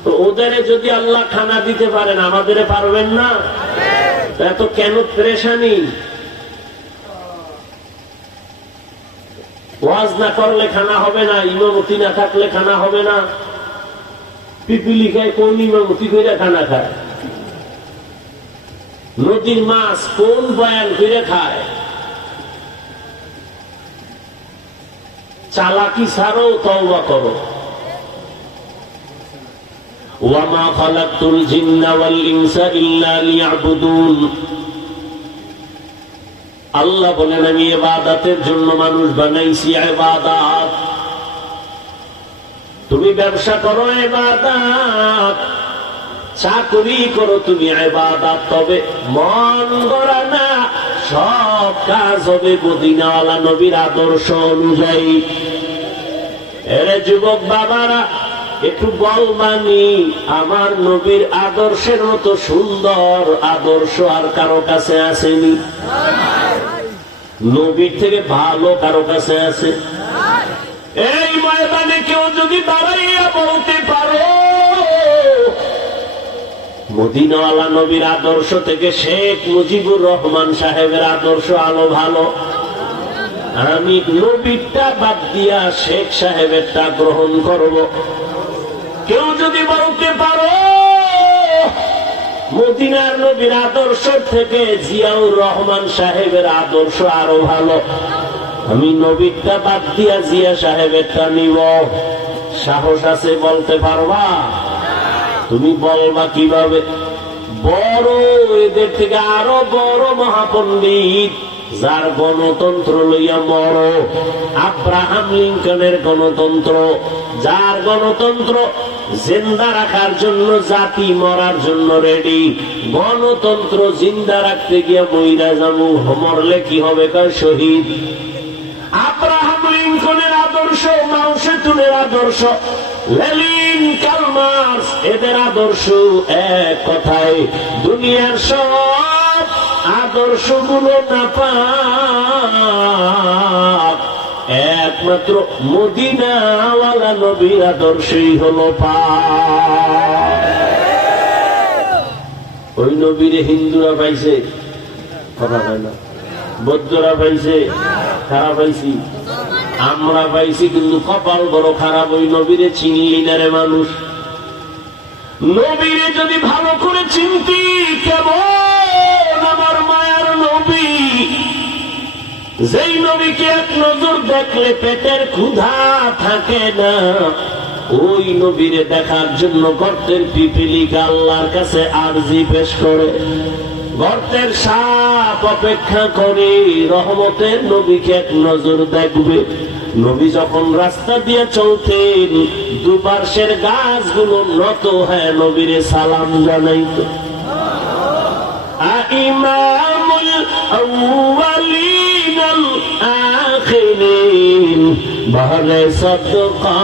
তো ওদের যদি আল্লাহ খানা দিতে পারেন, আমাদের পারবেন না? এত কেন পেরেশানি? ওয়াজ না করলে খানা হবে না, ইমামতি না থাকলে খানা হবে না। পিপিলি খায় কোন ইমামতি করে খানা খায়? নদীর মাছ কোন বয়ান করে খায়? চালাকি ছাড়ো, তওবা করো। ওয়ামা খালাকতুল জিন্না ওয়াল ইনসা ইল্লা লিয়াবুদুন। আল্লাহ বলেন আমি ইবাদতের জন্য মানুষ বানাইছি। ইবাদত তুমি ব্যবসা করো, ইবাদত চাকরি করো, তুমি ইবাদত। তবে মন গড়া না, সব কাজ হবে মদিনাওয়ালা নবীর আদর্শ অনুযায়ী। এরে যুবক বাবারা, একটু বলবানি আমার নবীর আদর্শের মতো সুন্দর আদর্শ আর কারো কাছে আসেনি? নবীর থেকে ভালো কারো কাছে আছে? এই ময়দানে কেউ যদি দাঁড়াইয়া বলতে পারো মদিনাওয়ালা নবীর আদর্শ থেকে শেখ মুজিবুর রহমান সাহেবের আদর্শ আলো ভালো, আমি নবীরটা বাদ দিয়া শেখ সাহেবেরটা গ্রহণ করব। কেউ যদি বলতে পারো মদিনার নবীর আদর্শ থেকে জিয়াউর রহমান সাহেবের আদর্শ আরো ভালো, আমি নবীরটা বাদ দিয়া জিয়া সাহেবেরটা নিব, সাহস আছে বলতে পারবা? তুমি বলবা কিভাবে? বড় এদের থেকে আরো বড় মহাপণ্ডিত, যার গণতন্ত্র লইয়া মর, আব্রাহাম লিঙ্কনের গণতন্ত্র, যার গণতন্ত্র জিন্দা রাখার জন্য জাতি মরার জন্য রেডি, গণতন্ত্র জিন্দা রাখতে গিয়া মইরা যাবো, মরলে কি হবে? কার শহীদ। আব্রাহাম লিঙ্কনের আদর্শ, মাও সেতুনের আদর্শ, লেনিন, কার্ল মার্কস, এদের আদর্শ এক কথায় দুনিয়ার সব আদর্শগুলো না পাক, একমাত্র মদিনাওয়ালা নবীর আদর্শই হলো পাক। ওই নবীরে হিন্দুরা পাইছে, কথা হয় না, বৌদ্ধরা পাইছে, খারাপ পাইছি আমরা পাইছি, কিন্তু কপাল বড় খারাপ, ওই নবীরে চিনলি না রে মানুষ। নবীরে যদি ভালো করে চিনতি, কেমন আমার মায়ার নবী, যেই নবীকে এক নজর দেখলে পেটের ক্ষুধা থাকে না, ওই নবীরে দেখার জন্য গর্তের পিপিলিকা আল্লাহর কাছে আরজি পেশ করে, গর্তের সাপ অপেক্ষা করে রহমতের নবীকে এক নজর দেখবে। নবী যখন রাস্তা দিয়ে চলতেন, দুপার্শ্বের গাছগুলো নত হয়ে নবীরে সালাম জানাইত। ইমামুল আউয়ালিনাল আখিরিন বাহরে সাদকা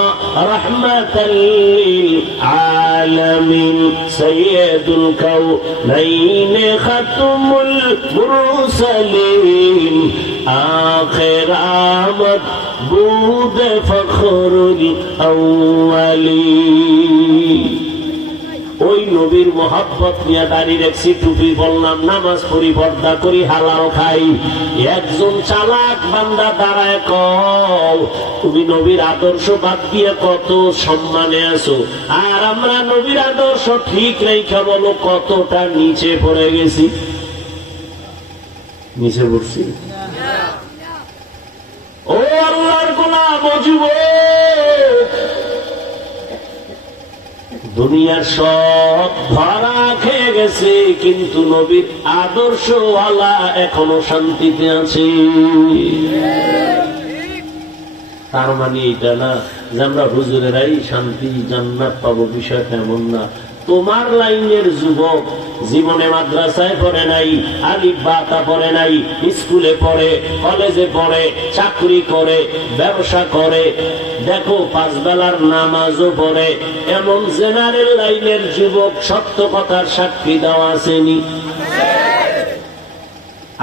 রাহমাতাল লিল আলামিন সাইয়্যিদুল কাউনাইন খাতমুল মুরসালিন আখির আমদ বুদ ফখরুল আউয়ালিন। ওই নবীর মোহাব্বত নিয়ে দাঁড়িয়ে রাখছি, টুপি বললাম, নামাজ পড়ি, পর্দা করি, হালাল খাই। একজন চালাক বান্দা দাঁড়ায় কও তুমি নবীর আদর্শ বাদ দিয়ে কত সম্মানে আছো, আর আমরা নবীর আদর্শ ঠিক রেখে বলো কতটা নিচে পড়ে গেছি। নিচে পড়ছি। ও আল্লাহর গোলাম, যুবক, দুনিয়ার সব ধরা খেয়ে গেছে, কিন্তু নবীর আদর্শওয়ালা এখনো শান্তিতে আছে। তার মানে এটা না যে আমরা হুজুরেরাই শান্তি জান্নাত পাবো, বিষয়টা এমন না। তোমার লাইনের যুবক জীবনে মাদ্রাসায় পড়ে নাই, আলিফ বা তা পড়ে নাই, স্কুলে পড়ে, কলেজে পড়ে, চাকরি করে, ব্যবসা করে, দেখো 5 বেলার নামাজও পড়ে, এমন জেনারেল লাইনের যুবক সত্য কথার সাক্ষী দেওয়া আসেনি।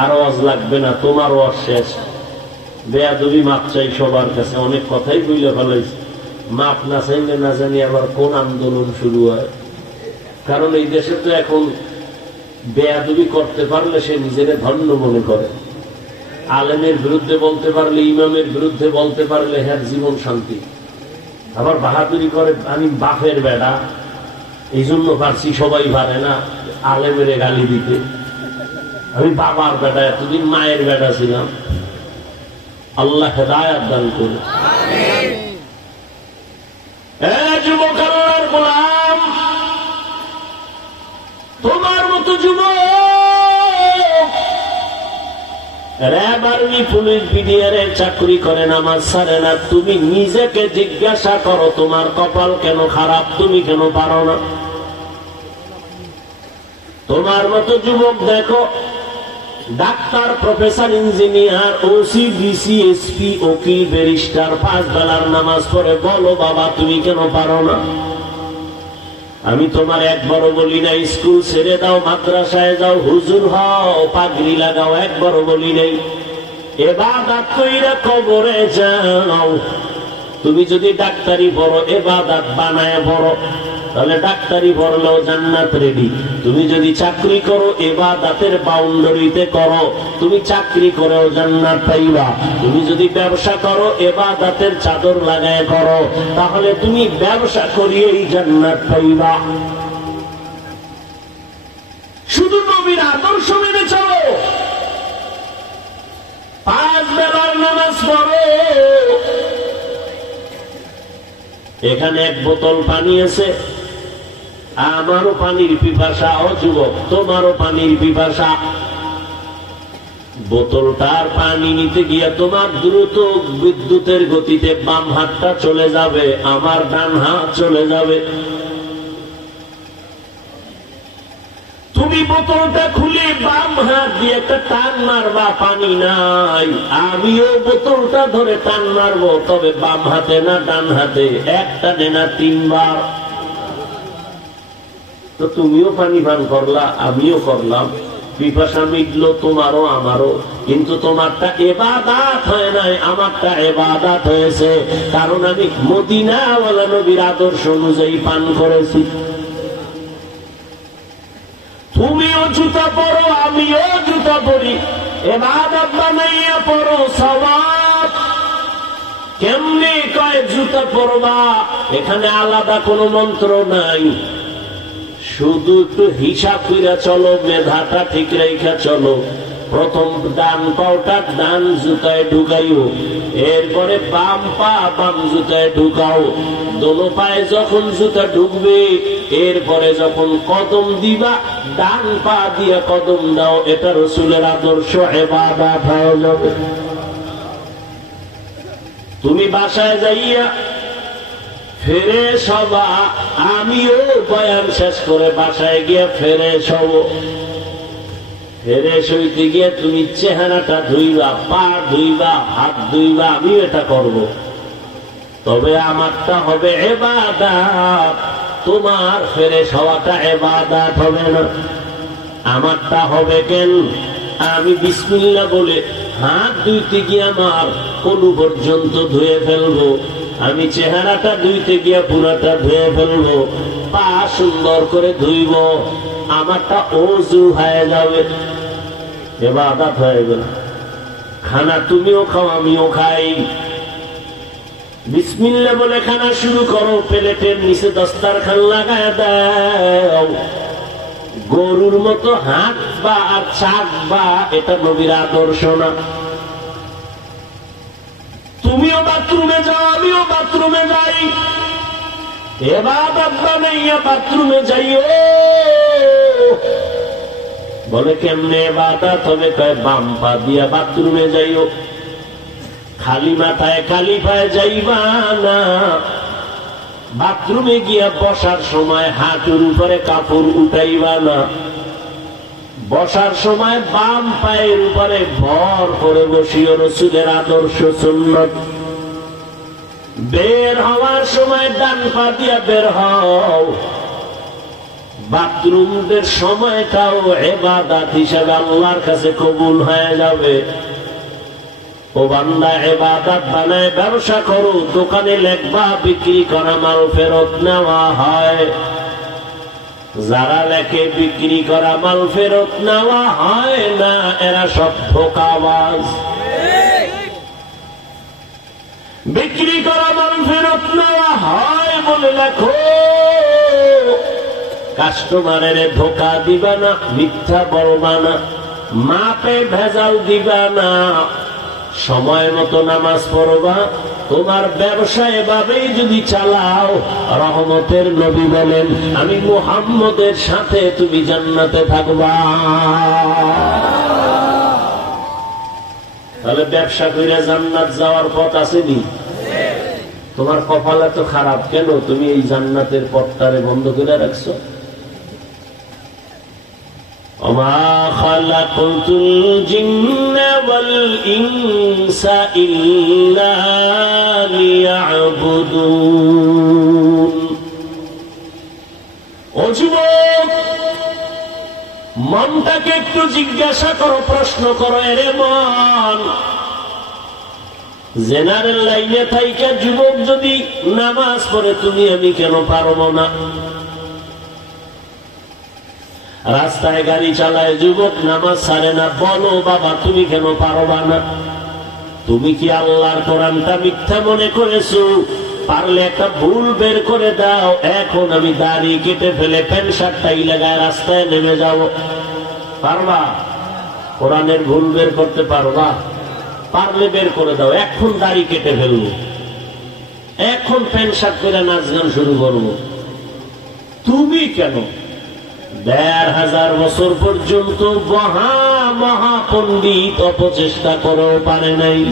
আর ওয়াজ লাগবে না, তোমার ওয়াজ শেষ। বেয়াদবি মাপ চাই সবার কাছে, অনেক কথাই বইলে ফেলাইছে। মাপ না চাইলে না জানি আবার কোন আন্দোলন শুরু হয়। কারণ এই দেশে তো এখন বেয়াদবি করতে পারলে সে নিজেরে ধন্য মনে করে। আলেমের বিরুদ্ধে বলতে পারলে, ইমামের বিরুদ্ধে বলতে পারলে হ্যাঁ জীবন শান্তি। আবার বাহাদুরি করে আমি বাপের বেড়া, এই জন্য পারছি, সবাই পারে না আলেমের গালি দিতে। আমি বাবার বেটা, এতদিন মায়ের বেটা ছিলাম। আল্লাহ হেদায়েত দান করুন। যুবক আল্লাহর গোলাম, তোমার মতো যুবক র‍্যাব, আর্মি, পুলিশ, বিডিআরের চাকরি করে নামাজ ছাড়ে না। তুমি নিজেকে জিজ্ঞাসা করো তোমার কপাল কেন খারাপ, তুমি কেন পারো না? তোমার মতো যুবক দেখো doctor, professor, engineer, OC, DC, SP, উকিল, ব্যারিস্টার, 5 বেলার নামাজ পড়ে, বলো বাবা তুমি কেন পারো না? আমি তোমার একবারও বলি নাই স্কুল ছেড়ে দাও, মাদ্রাসায় যাও, হুজুর হও, পাগড়ি লাগাও, একবারও বলি নাই। ইবাদত কইরা কবরে যাও। তুমি যদি ডাক্তারি পড়ো, ইবাদত বানায় পড়ো, তাহলে ডাক্তারি পড়লেও জান্নাত রেডি। তুমি যদি চাকরি করো, ইবাদতের বাউন্ডারিতে করো, তুমি চাকরি করেও জান্নাত পাইবা। তুমি যদি ব্যবসা করো, ইবাদতের চাদর লাগায় করো, তাহলে তুমি ব্যবসা করিয়েই জান্নাত পাইবা। শুধু নবীর আদর্শ মেনে চলো, 5 বেলার নামাজ পড়ো। এখানে 1 বোতল পানি আছে, আমারও পানির পিপাসা, ও যুবক তোমারও পানির পিপাসা। বোতলটার পানি নিতে গিয়া তোমার দ্রুত বিদ্যুতের গতিতে বাম হাতটা চলে যাবে, আমার ডান হাত চলে যাবে। তুমি বোতলটা খুলে বাম হাত দিয়ে একটা টান মারবা, পানি নাই। আমিও বোতলটা ধরে টান মারবো, তবে বাম হাতে না ডান হাতে, একটা না 3 বার। তো তুমিও পানি পান করলা, আমিও করলাম, পিপাসা মিটলো তোমারও আমারও। কিন্তু তোমারটা ইবাদত হয় নাই, আমারটা ইবাদত হয়েছে, কারণ আমি মদিনাওয়ালা নবীর আদর্শ অনুযায়ী পান করেছি। তুমিও জুতা পরো, আমিও জুতা পরি, ইবাদত বানাইয়া পরো, সওয়াব। কেমনে কয় জুতা পরবা? এখানে আলাদা কোনো মন্ত্র নাই, শুধু একটু হিসাব করে চলো, মেধাটা ঠিক রেখা চলো। প্রথম ডান পাওটা ডান জুতায় ঢুকাইও, এরপরে বাম পা বাম জুতায় ঢুকাও। দোনো পায়ে যখন জুতা ঢুকবে, এরপরে যখন কদম দিবা, ডান পা দিয়ে কদম দাও। এটা রাসূলের আদর্শ, ইবাদত হয়ে যাবে। তুমি বাসায় যাইয়া ফ্রেশ হবা, আমিও বয়ান শেষ করে বাসায় গিয়ে ফ্রেশ হব। ফ্রেশ হইতে গিয়ে তুমি চেহারাটা ধুইবা, পা ধুইবা, হাত ধুইবা, আমিও এটা করব। তবে আমারটা হবে ইবাদত, তোমার ফ্রেশ হওয়াটা ইবাদত হবে না। আমারটা হবে কেন? আমি বিসমিল্লাহ বলে হাত ধুইতে গিয়ে আমার কলু পর্যন্ত ধুয়ে ফেলবো, আমি চেহারাটা ধুইতে গিয়া পুরাটা ধুয়ে ফেলবো, পা সুন্দর করে ধুইব, আমারটা ওযু হয়ে যাবে, ইবাদত হয়ে গেল। খানা তুমিও খাও, আমিও খাই। বিসমিল্লাহ বলে খানা শুরু করো, প্লেটের নিচে দস্তারখান লাগায় দাও। গরুর মতো হাত বা আর চাক বা, এটা নবীর আদর্শ না। তুমিও বাথরুমে যাও, আমিও বাথরুমে যাই, ইবাদত বানাইয়া বাথরুমে যাইও। বলে কেমনে ইবাদত হবে? কয় বাম পা দিয়া বাথরুমে যাইও। খালি মাথায় খালি পায়ে যাইবা না। বাথরুমে গিয়া বসার সময় হাঁটুর উপরে কাপড় উঠাইবা না। বসার সময় বাম পায়ের উপরে ভর করে বসিও, রাসূলের আদর্শ সুন্নাত। বের হওয়ার সময় ডান পা দিয়া বের হও। বাথরুমের সময়টাও ইবাদত হিসেবে আল্লাহর কাছে কবুল হয়ে যাবে। ও বান্দা, ইবাদত বানায় ব্যবসা করো, দোকানে লেখবা বিক্রি করা মাল ফেরত নেওয়া হয়। যারা লেখে বিক্রি করা মাল ফেরত নেওয়া হয় না, এরা সব ধোঁকাবাজ। বিক্রি করা মাল ফেরত নেওয়া হয় বলে লেখো, কাস্টমারের ধোঁকা দিবা না, মিথ্যা বলবা না, মাপে ভেজাল দিবা না, সময় মতো নামাজ পড়বা। তোমার ব্যবসা এভাবেই যদি চালাও, রহমতের নবী বলেন আমি মুহাম্মদের সাথে তুমি জান্নাতে থাকবা। তাহলে ব্যবসা করে জান্নাত যাওয়ার পথ আসেনি? তোমার কপাল এত খারাপ কেন? তুমি এই জান্নাতের পথটারে বন্ধ করে রাখছো। وما خلقت الجن والإنس إلا ليعبدون। ও যুবক, মনটাকে একটু জিজ্ঞাসা করো, প্রশ্ন করো, এরে মন, জেনারেল লাইনে থাইকা যুবক যদি নামাজ পড়ে তুমি আমি কেন পারবো না? রাস্তায় গাড়ি চালায় যুবক নামাজ ছাড়ে না, বলো বাবা তুমি কেন পারবা না? তুমি কি আল্লাহর কোরআনটা মিথ্যা মনে করেছো? পারলে একটা ভুল বের করে দাও। এখন আমি দাড়ি কেটে ফেলে প্যান্ট শার্টটাই লাগায় রাস্তায় নেমে যাব, পারবা? কোরআনের ভুল বের করতে পারবা? পারলে বের করে দাও। এখন দাড়ি কেটে ফেলবো, এখন প্যান্ট শার্ট করে নাচ গান শুরু করবো। তুমি কেন? ১,৫০০ বছর পর্যন্ত মহাপণ্ডিত অপচেষ্টা করেও পারে নাই।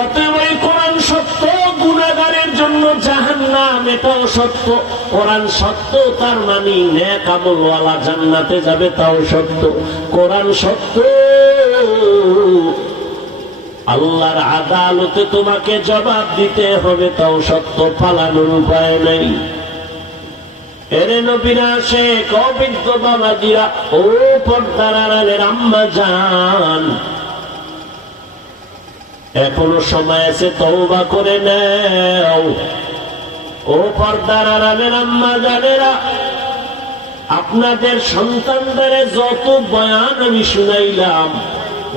অতএব কোরআন সত্য, গুনাহগারের জন্য জাহান্নাম, এটাও সত্য। কোরআন সত্য, তার মানে নেক আমলওয়ালা জান্নাতে যাবে, তাও সত্য। কোরআন সত্য, আল্লাহর আদালতে তোমাকে জবাব দিতে হবে, তাও সত্য। পালানোর উপায় নেই। এরে নবীরা, শেখ, অবিদ্য বাবাজিরা, ও পর্দার আড়ালের আম্মা জান, এখনো সময় আছে, তওবা করে নাও। ও পর্দার আড়ালের আম্মা জানেরা, আপনাদের সন্তানদের যত বয়ান আমি শুনাইলাম,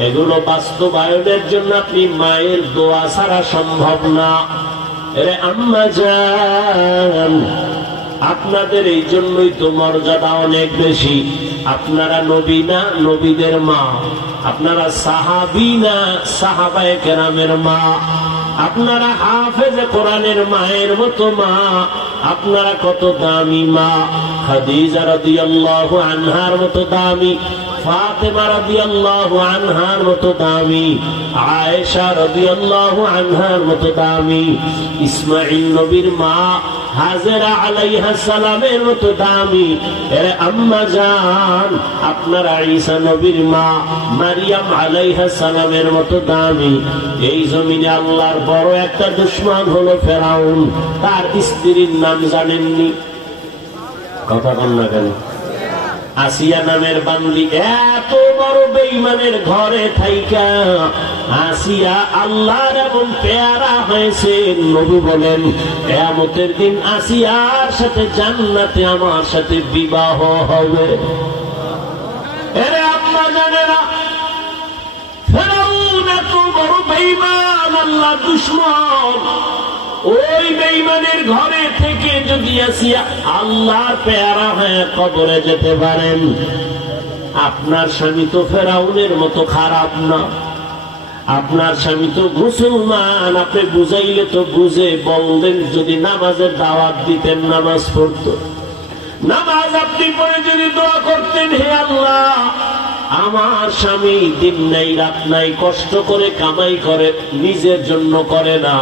এগুলো বাস্তবায়নের জন্য আপনি মায়ের দোয়া ছাড়া সম্ভব না। এরে আম্মা জান, আপনাদের এই জন্যই তো মর্যাদা অনেক বেশি। আপনারা নবী না, নবীদের মা। আপনারা সাহাবী না, সাহাবায়ে কেরামের মা। আপনারা হাফেজে কোরআনের মায়ের মতো মা। আপনারা কত দামি মা! খাদিজা রাদিয়াল্লাহু আনহার মতো দামি, ফাতেমা রাদিয়াল্লাহু আনহার মতো দামি, আয়েশা রাদিয়াল্লাহু আনহার মতো দামি, ইসমাঈল নবীর মা হাজেরা আলাইহিস সালামের মতো দামি। এর আম্মা জান, আপনারা ঈসা নবীর মা মারিয়াম আলাইহিস সালামের মতো দামি। এই জমিনে আল্লাহর বড় একটা দুশমন হলো ফেরাউন। তার স্ত্রীর নাম জানেননি? কথা বল না কেন? আসিয়া নামের বান্দি। এত বড় বেঈমানের ঘরে থাইকা আসিয়া আল্লাহর এমন পেয়ারা হয়েছে, নবী বলেন কিয়ামতের দিন আসিয়ার সাথে জান্নাতে আমার সাথে বিবাহ হবে। এরে আম্মা জানেরা, ফেরাউন এত বড় বেঈমান, আল্লাহর দুশমন। ওই বেঈমানের ঘরে থেকে যদি আসিয়া আল্লাহর পেয়ারা হয়ে কবরে যেতে পারেন, আপনার স্বামী তো ফেরাউনের মতো খারাপ না। আপনার স্বামী তো মুসলমান। আপনি বুঝাইলে তো বুঝে বললেন, যদি নামাজের দাওয়াত দিতেন নামাজ পড়তো। নামাজ আপনি পড়ে যদি দোয়া করতেন, হে আল্লাহ, আমার স্বামী দিন নাই রাত নাই কষ্ট করে কামাই করে, নিজের জন্য করে না,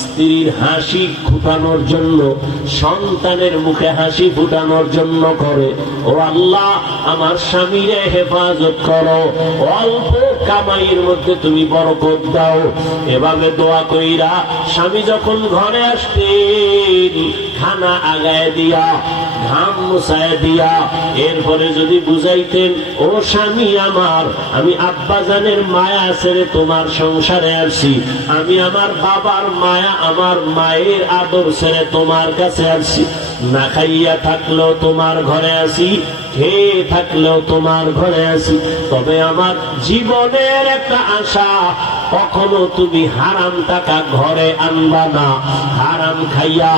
স্ত্রীর হাসি ফুটানোর জন্য, সন্তানের মুখে হাসি ফুটানোর জন্য করে। ও আল্লাহ, আমার স্বামীরে হেফাজত করো, অল্প কামাইয়ের মধ্যে তুমি বরকত দাও। এভাবে দোয়া কইরা স্বামী যখন ঘরে আসতেন, খানা আগায় দিয়া, ঘাম মুছায় দিয়া, এরপরে যদি বুঝাইতেন, ও স্বামী স্বামী আমার, আমি আব্বাজানের মায়া ছেড়ে তোমার সংসারে আসছি, আমি আমার বাবার মায়া আমার মায়ের আদর ছেড়ে তোমার কাছে আসছি, না খাইয়া থাকলেও তোমার ঘরে আসি, খেয়ে থাকলেও তোমার ঘরে আসি, তবে আমার জীবনের একটা আশা, কখনো তুমি হারাম টাকা ঘরে আনবা না, হারাম খাইয়া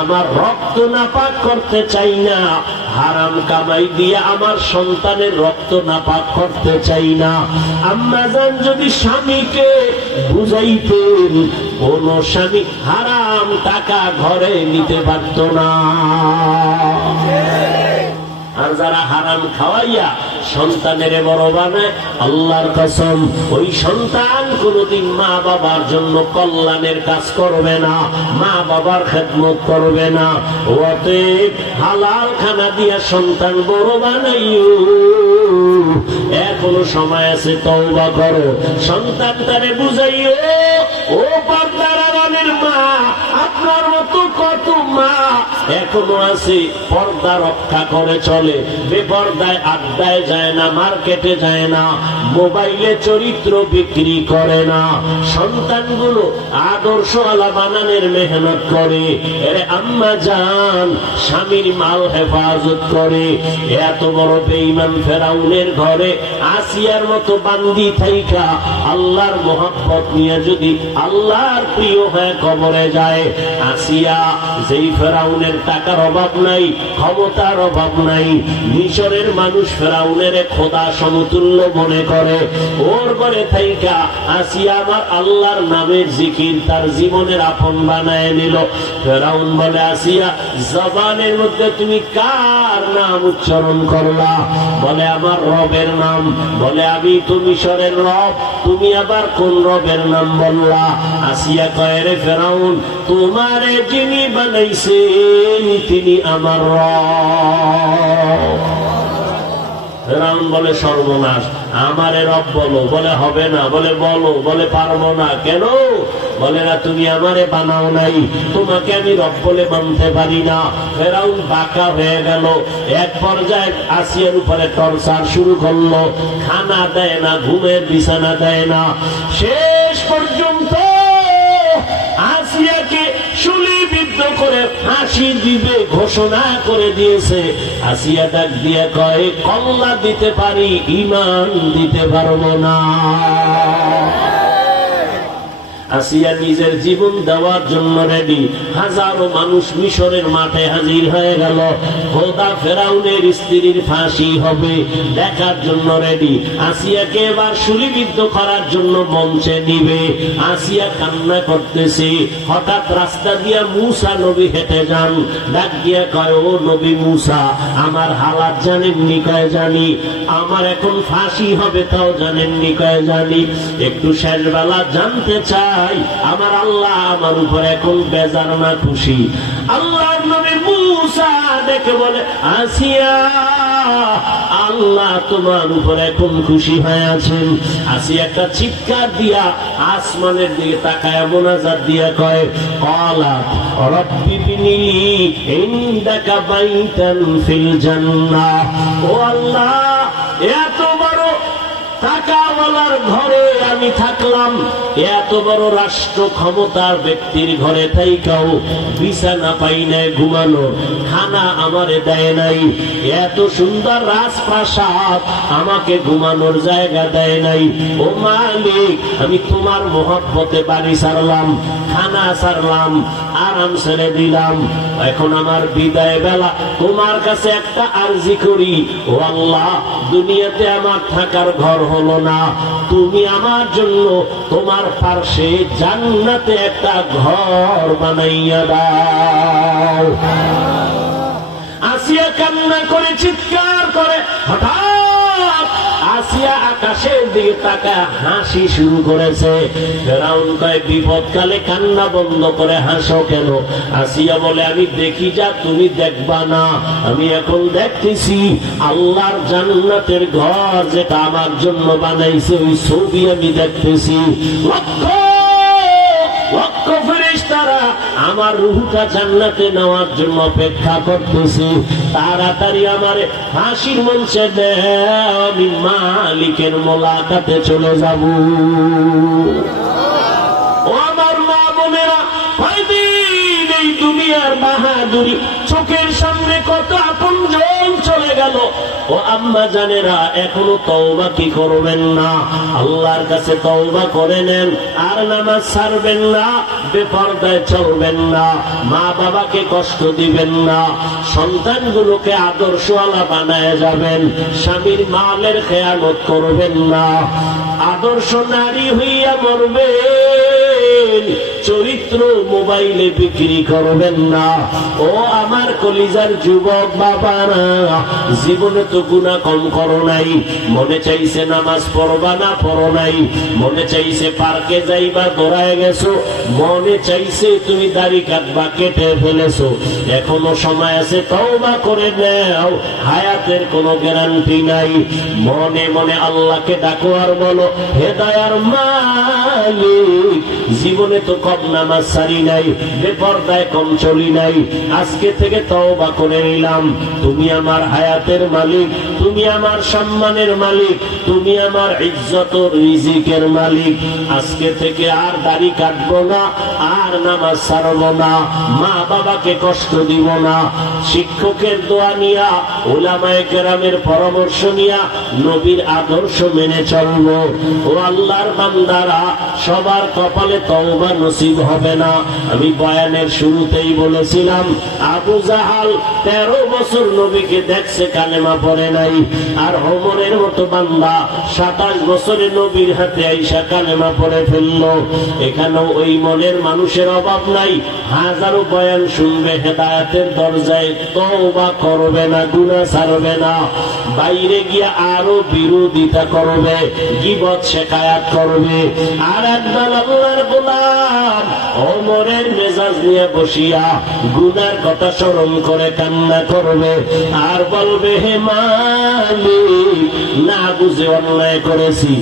আমার রক্ত নাপাক করতে চাই না, হারাম কামাই দিয়ে আমার সন্তানের রক্ত নাপাক করতে চাই না। আম্মা জান যদি স্বামীকে বুঝাইতেন, কোন স্বামী হারাম টাকা ঘরে নিতে পারত না। আর যারা হারাম খাওয়াইয়া সন্তানের বড় বানায়, আল্লাহর কসম ওই সন্তান কোনদিন মা বাবার জন্য কল্যাণের কাজ করবে না, মা বাবার খেদমত করবে না। অতএব হালাল খানা দিয়া সন্তান বড় বানাইও, এখনো সময় আছে, তওবা করো, সন্তানটারে বুঝাইও। ও পর্দার আড়ালের মা, আপনার মতো কত মা এখনো আছে পর্দা রক্ষা করে চলে, বেপর্দায় আড্ডায় যায় না, মার্কেটে যায় না, মোবাইলে চরিত্র বিক্রি করে না, সন্তানগুলো আদর্শওয়ালা বানানোর মেহনত করে। এর আম্মা জান স্বামীর মাল হেফাজত করে। এত বড় বেঈমান ফেরাউনের ঘরে আসিয়ার মতো বান্দি থাইকা আল্লাহর মহব্বত নিয়ে যদি আল্লাহর প্রিয় হয়ে কবরে যায়, আসিয়া যেই ফেরাউনের টাকার অভাব নাই, ক্ষমতার অভাব নাই, মিশরের মানুষ ফেরাউনের খোদা সমতুল্য মনে করে, ওর ঘরে থাইকা আসিয়া আমার আল্লাহর নামের জিকির তার জীবনের আপন বানায় নিল। ফেরাউন বলে, আসিয়া জবানের মধ্যে তুমি কার নাম উচ্চারণ করলা? বলে, আমার রবের নাম। বলে, আমি তো মিশরের রব, তুমি আবার কোন রবের নাম বললা? আসিয়া কয়, রে ফেরাউন, তোমারে যিনি বানাইছেন তিনি আমার রব। ফেরাউন বলে, সর্বনাশ, আমারে রব বলো। বলে, হবে না। বলে, বলো। বলে, পারবো না। কেন? বলে, না, তুমি আমারে বানাও নাই, তোমাকে আমি রব বলে মানতে পারি না। ফেরাউন বাঁকা হয়ে গেল। এক পর্যায়ে আসিয়ার উপরে টর্চার শুরু করলো, খানা দেয় না, ঘুমের বিছানা দেয় না। শেষ পর্যন্ত আসিয়াকে শুলিবিদ্ধ করে ফাঁসি দিবে ঘোষণা করে দিয়েছে। আসিয়া ডাক দিয়ে কয়, কল্লা দিতে পারি, ঈমান দিতে পারবো না। আসিয়া নিজের জীবন দেওয়ার জন্য রেডি। হাজারো মানুষ মিশরের মাঠে হাজির হয়ে গেল। খোদা ফেরাউনের স্ত্রীর ফাঁসি হবে দেখার জন্য রেডি। আসিয়াকে এবার শুলিবিদ্ধ করার জন্য মঞ্চে নিবে। আসিয়া কান্না করতেছে। হঠাৎ রাস্তা দিয়া মূসা নবী হেঁটে যান। ডাক দিয়া কয়, ও নবী মূসা, আমার হালাত জানেননি? কয়, জানি। আমার এখন ফাঁসি হবে তাও জানেননি? কয়, জানি। একটু শেষ বেলা জানতে চাই, আমার আল্লাহ আমার উপর এখন বেজার না খুশি? আল্লাহর নবী মূসা দেখে বলে, আসিয়া, আল্লাহ তোমার উপর এখন খুশি হয়ে আছেন। আসিয়া একটা চিৎকার দিয়া আসমানের দিকে তাকায় মোনাজাত দিয়া কয়, ক্বালা রব্বি বিনিলি ইনদাকা বাইতান ফিল জান্নাহ। ও আল্লাহ, এত বড় টাকাওয়ালার ঘরে আমি থাকলাম, এত বড় রাষ্ট্র ক্ষমতার ব্যক্তির ঘরে থাইকাও বিছানা পাই নাই ঘুমানো, খানা আমারে দেয় নাই, এত সুন্দর রাজপ্রাসাদ আমাকে ঘুমানোর জায়গা দেয় নাই। ও মালিক, আমি তোমার মহব্বতে বাড়ি ছাড়লাম, খানা ছাড়লাম, আরাম ছেড়ে দিলাম। এখন আমার বিদায় বেলা তোমার কাছে একটা আরজি করি, ও আল্লাহ, দুনিয়াতে আমার থাকার ঘর হলো না, তুমি আমার জন্য তোমার পার্শ্বে জান্নাতে একটা ঘর বানাইয়া দাও। আসিয়া কান্না করে চিৎকার করে। হঠাৎ আসিয়া আকাশের দিকে তাকায় হাসি শুরু করেছে। ফেরাউন কয়, বিপদকালে কান্না বন্ধ করে হাসো কেন? আসিয়া বলে, আমি দেখি যা তুমি দেখবা না, আমি এখন দেখতেছি আল্লাহর জান্নাতের ঘর যেটা আমার জন্য বানাইছে, ওই ছবি আমি দেখতেছি। লক্ষ লক্ষ ফেরেশতারা আমার রূহটা জান্নাতে নেওয়ার জন্য অপেক্ষা করতেছি, তাড়াতাড়ি আমারে ফাঁসির মঞ্চে দেও, আমি মালিকের মোলাকাতে চলে যাব। ও আমার মা বোনেরা, কয়দিন এই দুনিয়ার বাহাদুরি, চোখের সামনে কত আপনজন চলে গেল। ও আম্মা জানেরা, এখনো তওবা কি করবেন না? আল্লাহর কাছে তওবা করে নেন, আর নামাজ ছাড়বেন না, বেপরদায় চলবেন না, মা বাবাকে কষ্ট দিবেন না, সন্তানগুলোকে আদর্শওয়ালা বানায় যাবেন, স্বামীর মালের খেয়ানত করবেন না, আদর্শ নারী হইয়া মরবেন, চরিত্র মোবাইলে বিক্রি করবেন না। ও আমার কলিজার যুবক বাবারা, জীবনে তো গুনাহ কম করো নাই, মনে চাইছে নামাজ পড়বা না, পড়ো নাই, মনে চাইছে পার্কে যাইবা, দৌড়ায় গেছো, মনে চাইছে তুমি দাড়ি কাটবা, কেটে ফেলেছো, এখনো সময় আছে, তওবা করে নাও, হায়াতের কোনো গ্যারান্টি নাই। মনে মনে আল্লাহকে ডাকো আর বলো, হে দয়ার মালিক, জীবনে তো কম নামাজ ছাড়ি নাই, বেপরদায় কম চলি নাই, আজকে থেকে তওবা করে নিলাম, তুমি আমার হায়াতের মালিক, তুমি আমার সম্মানের মালিক, তুমি আমার ইজ্জত ও রিজিকের মালিক, আজকে থেকে আর দাড়ি কাটবো না, আর নামাজ ছাড়বো না, মা বাবাকে কষ্ট দিব না, শিক্ষকের দোয়া নিয়া, উলামায়ে কেরামের পরামর্শ নিয়া, নবীর আদর্শ মেনে চলবো। ও আল্লাহর বান্দারা, সবার কপালে তওবা নসিব হবে না। আমি বয়ানের শুরুতেই বলেছিলাম, আবু জাহাল 13 বছর নবীকে দেখছে, কালেমা পড়ে নাই, আর ওমরের মতো বান্দা 27 বছরে নবীর হাতে আইসা কালেমা পড়ে ফেললো। এখানেও ওই মনের মানুষের অভাব নাই, হাজারো বয়ান শুনবে, হেদায়েতের দরজায় তওবা করবে না, গুনাহ ছাড়বে না, বাইরে গিয়া আরো বিরোধিতা করবে, গীবত শিকায়াত করবে। আর একদল আল্লাহর গোলাম ওমরের মেজাজ নিয়ে বসিয়া গুনার কথা স্মরণ করে কান্না করবে, আর বলবে, হে মালিক, না বুঝে অন্যায় করেছি,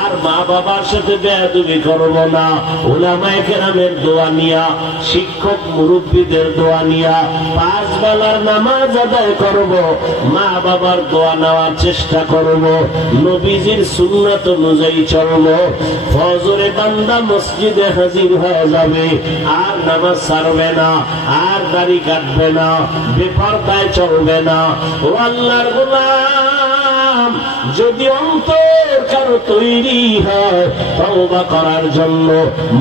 আর মা বাবার সাথে বেয়াদবি করব না। উলামায়ে কেরামের দোয়া নিয়া, শিক্ষক মুরব্বীদের দোয়া নিয়া 5 বেলার নামাজ আদায় করব, মা বাবার দোয়া নেওয়ার চেষ্টা করব, নবীজির সুন্নাত অনুযায়ী চলব, ফজরে বান্দা মসজিদে হাজির হয়ে যাবে, আর নামাজ ছাড়বে না, আর দাড়ি কাটবে না, বেপরদায় চলবে না। ও আল্লাহর গোলাম, যদি অন্তর কারো তৈরি হয় তওবা করার জন্য,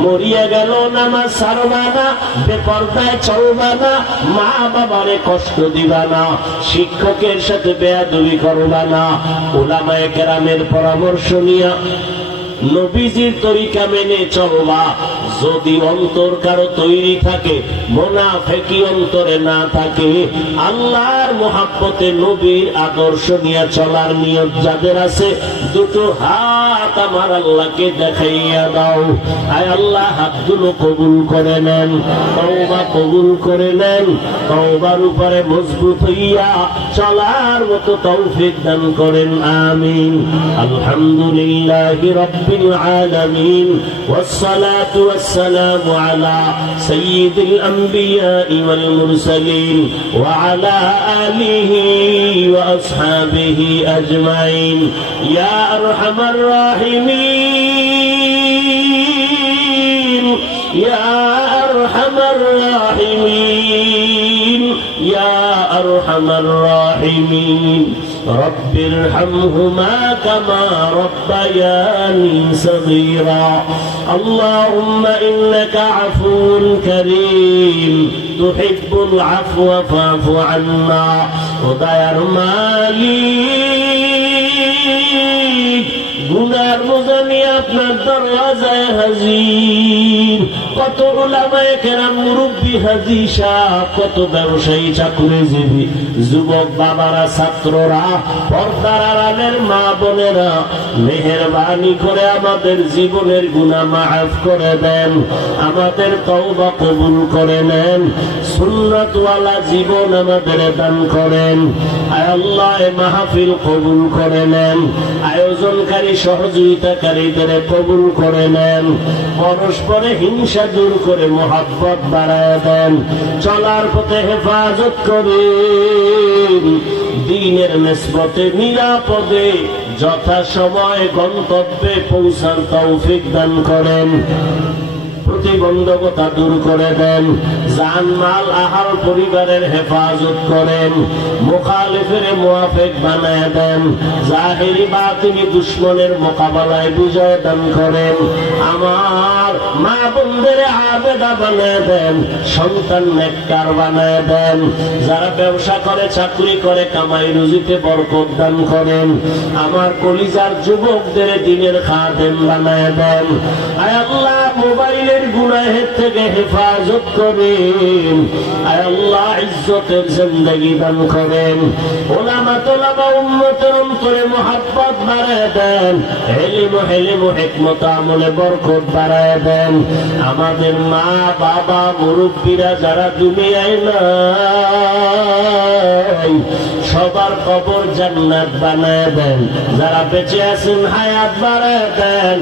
মরিয়া গেল, নামাজ ছাড়বা না, বেপরদায় চলবা না, মা বাবারে কষ্ট দিবা না, শিক্ষকের সাথে বেয়াদবি করবা না, উলামায়ে কেরামের পরামর্শ নিয়া নবীজির তরিকা মেনে চলবা। যদি অন্তর কারো তৈরি থাকে, মুনাফিকি অন্তরে না থাকে, আল্লাহর মহব্বতে নবীর আদর্শ নিয়ে চলার নিয়ত যাদের আছে, দুটো হাত আমার আল্লাহকে দেখাইয়া দাও। আয় আল্লাহ, হাতগুলো কবুল করে নেন, তওবা কবুল করে নেন, তওবার উপরে মজবুত হইয়া চলার মতো তৌফিক দান করেন, আমিন। আলহামদুলিল্লাহি রাব্বিল আলামিন, ওয়াসসালাতু ওয়াসসালামু আলা সাইয়্যিদিল আমবিয়াই ওয়াল মুরসালিন ওয়া আলা আলিহি ওয়া আসহাবিহি আজমাইন। ইয়া আরহামার রাহিমিন, ইয়া আরহামার রাহিমিন, ইয়া আরহামার রাহিমিন। رب ارحمهما كما ربياني صغيرا. اللهم إنك عفو كريم تحب العفو فاعف عنا. وداير مالك গুনার বোঝা নিয়ে আপনার দরওয়াজায় হাজির। কত উলামায়ে কেরাম, মুরব্বী, হাজী সাহেব, কত ব্যবসায়ী, চাকুরিজীবী, যুবক বাবারা, ছাত্ররা, পর্দার আড়ালের মা বোনেরা, মেহেরবানি করে আমাদের জীবনের গুনাহ মাফ করে দেন, আমাদের তওবা কবুল করে নেন, সুন্নাতওয়ালা জীবন আমাদের দান করেন। আয় আল্লাহ, এ মাহফিল কবুল করে নেন, আয়োজনকারী সহযোগিতাকারীদের কবুল করে নেন, পরস্পরে হিংসা দূর করে মোহাব্বত বাড়ায় দেন, চলার পথে হেফাজত করেন, দ্বীনের নিসবতে নিরাপদে যথাসময়ে গন্তব্যে পৌঁছার তৌফিক দান করেন, প্রতিবন্ধকতা দূর করে দেন, জানমাল আহাল পরিবারের হেফাজত করেন, মুখালিফের মুওয়াফিক বানায় দেন, জাহিরি বাতিনি দুশমনের মোকাবেলায় বিজয় দান করেন, আমার মা বোনদের আবেদা বানায় দেন, সন্তান নেককার বানায় দেন, যারা ব্যবসা করে চাকরি করে কামাই রুজিতে বরকত দান করেন, আমার কলিজার যুবকদের দ্বীনের খাদেম বানায় দেন। আয় আল্লাহ মোবাইলের গুনাহের থেকে হেফাজত করেন, আয় আল্লাহ ইজ্জতের জিন্দেগি দান করেন, ওলামা তোলামা উম্মতের অন্তরে মুহাব্বত বাড়ায় দেন, ইলম হিকমত আমলে বরকত বাড়ায় দেন, আমাদের মা বাবা মুরব্বীরা যারা দুনিয়ায় নাই সবার কবর জান্নাত বানায় দেন, যারা বেঁচে আছেন হায়াত বাড়ায় দেন,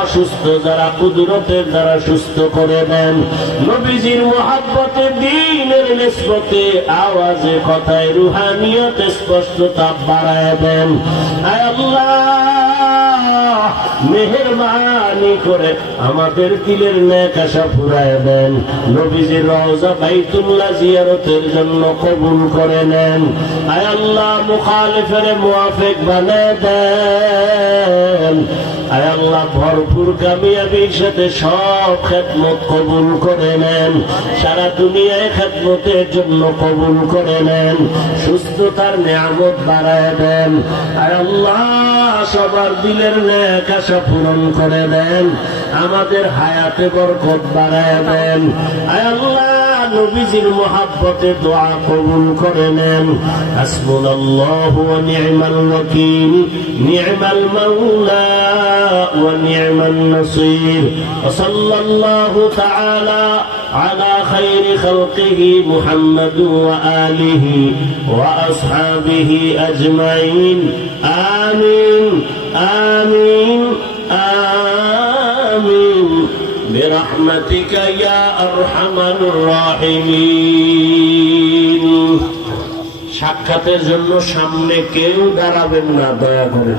অসুস্থ যারা কুদরতের দ্বারা সুস্থ করে দেন, নবীজির মুহাব্বতে দ্বীনের নিসবতে আওয়াজে কথায় রুহানিয়তে স্পষ্টতা বাড়ায় দেন। আয় আল্লাহ মেহেরবানি করে আমাদের দিলের নেক আশা ফুরায় দেন, নবীজির রওজা বাইতুল্লাহ জিয়ারতের জন্য কবুল করে নেন। আয় আল্লাহ মুখালিফের মুওয়াফিক বানায় দেন, আয় আল্লাহ ভরপুর কামিয়াবির সাথে সব খেদমত কবুল করে নেন, সারা দুনিয়ায় খেদমতের জন্য কবুল করে নেন, সুস্থতার নিয়ামত বাড়ায় দেন। আয় আল্লাহ সবার দিলের নেক আশা পূরণ করে দেন, আমাদের হায়াতে বরকত বাড়ায় দেন। আয় আল্লাহ নবীজির মুহাব্বতে দোয়া কবুল করে নেন। হাসবুনাল্লাহু ওয়া নি'মাল ওয়াকিল, নি'মাল মাওলা ওয়া নি'মান নাসির। ওয়া সাল্লাল্লাহু তাআলা আলা খায়রি খালকিহি মুহাম্মাদ ওয়া আলিহি ওয়া আসহাবিহি আজমাইন। আমিন আমিন আমিন برحمتك يا أرحم الراحمين। সাক্ষাতের জন্য সামনে কেউ দাঁড়াবেন না দয়া করে।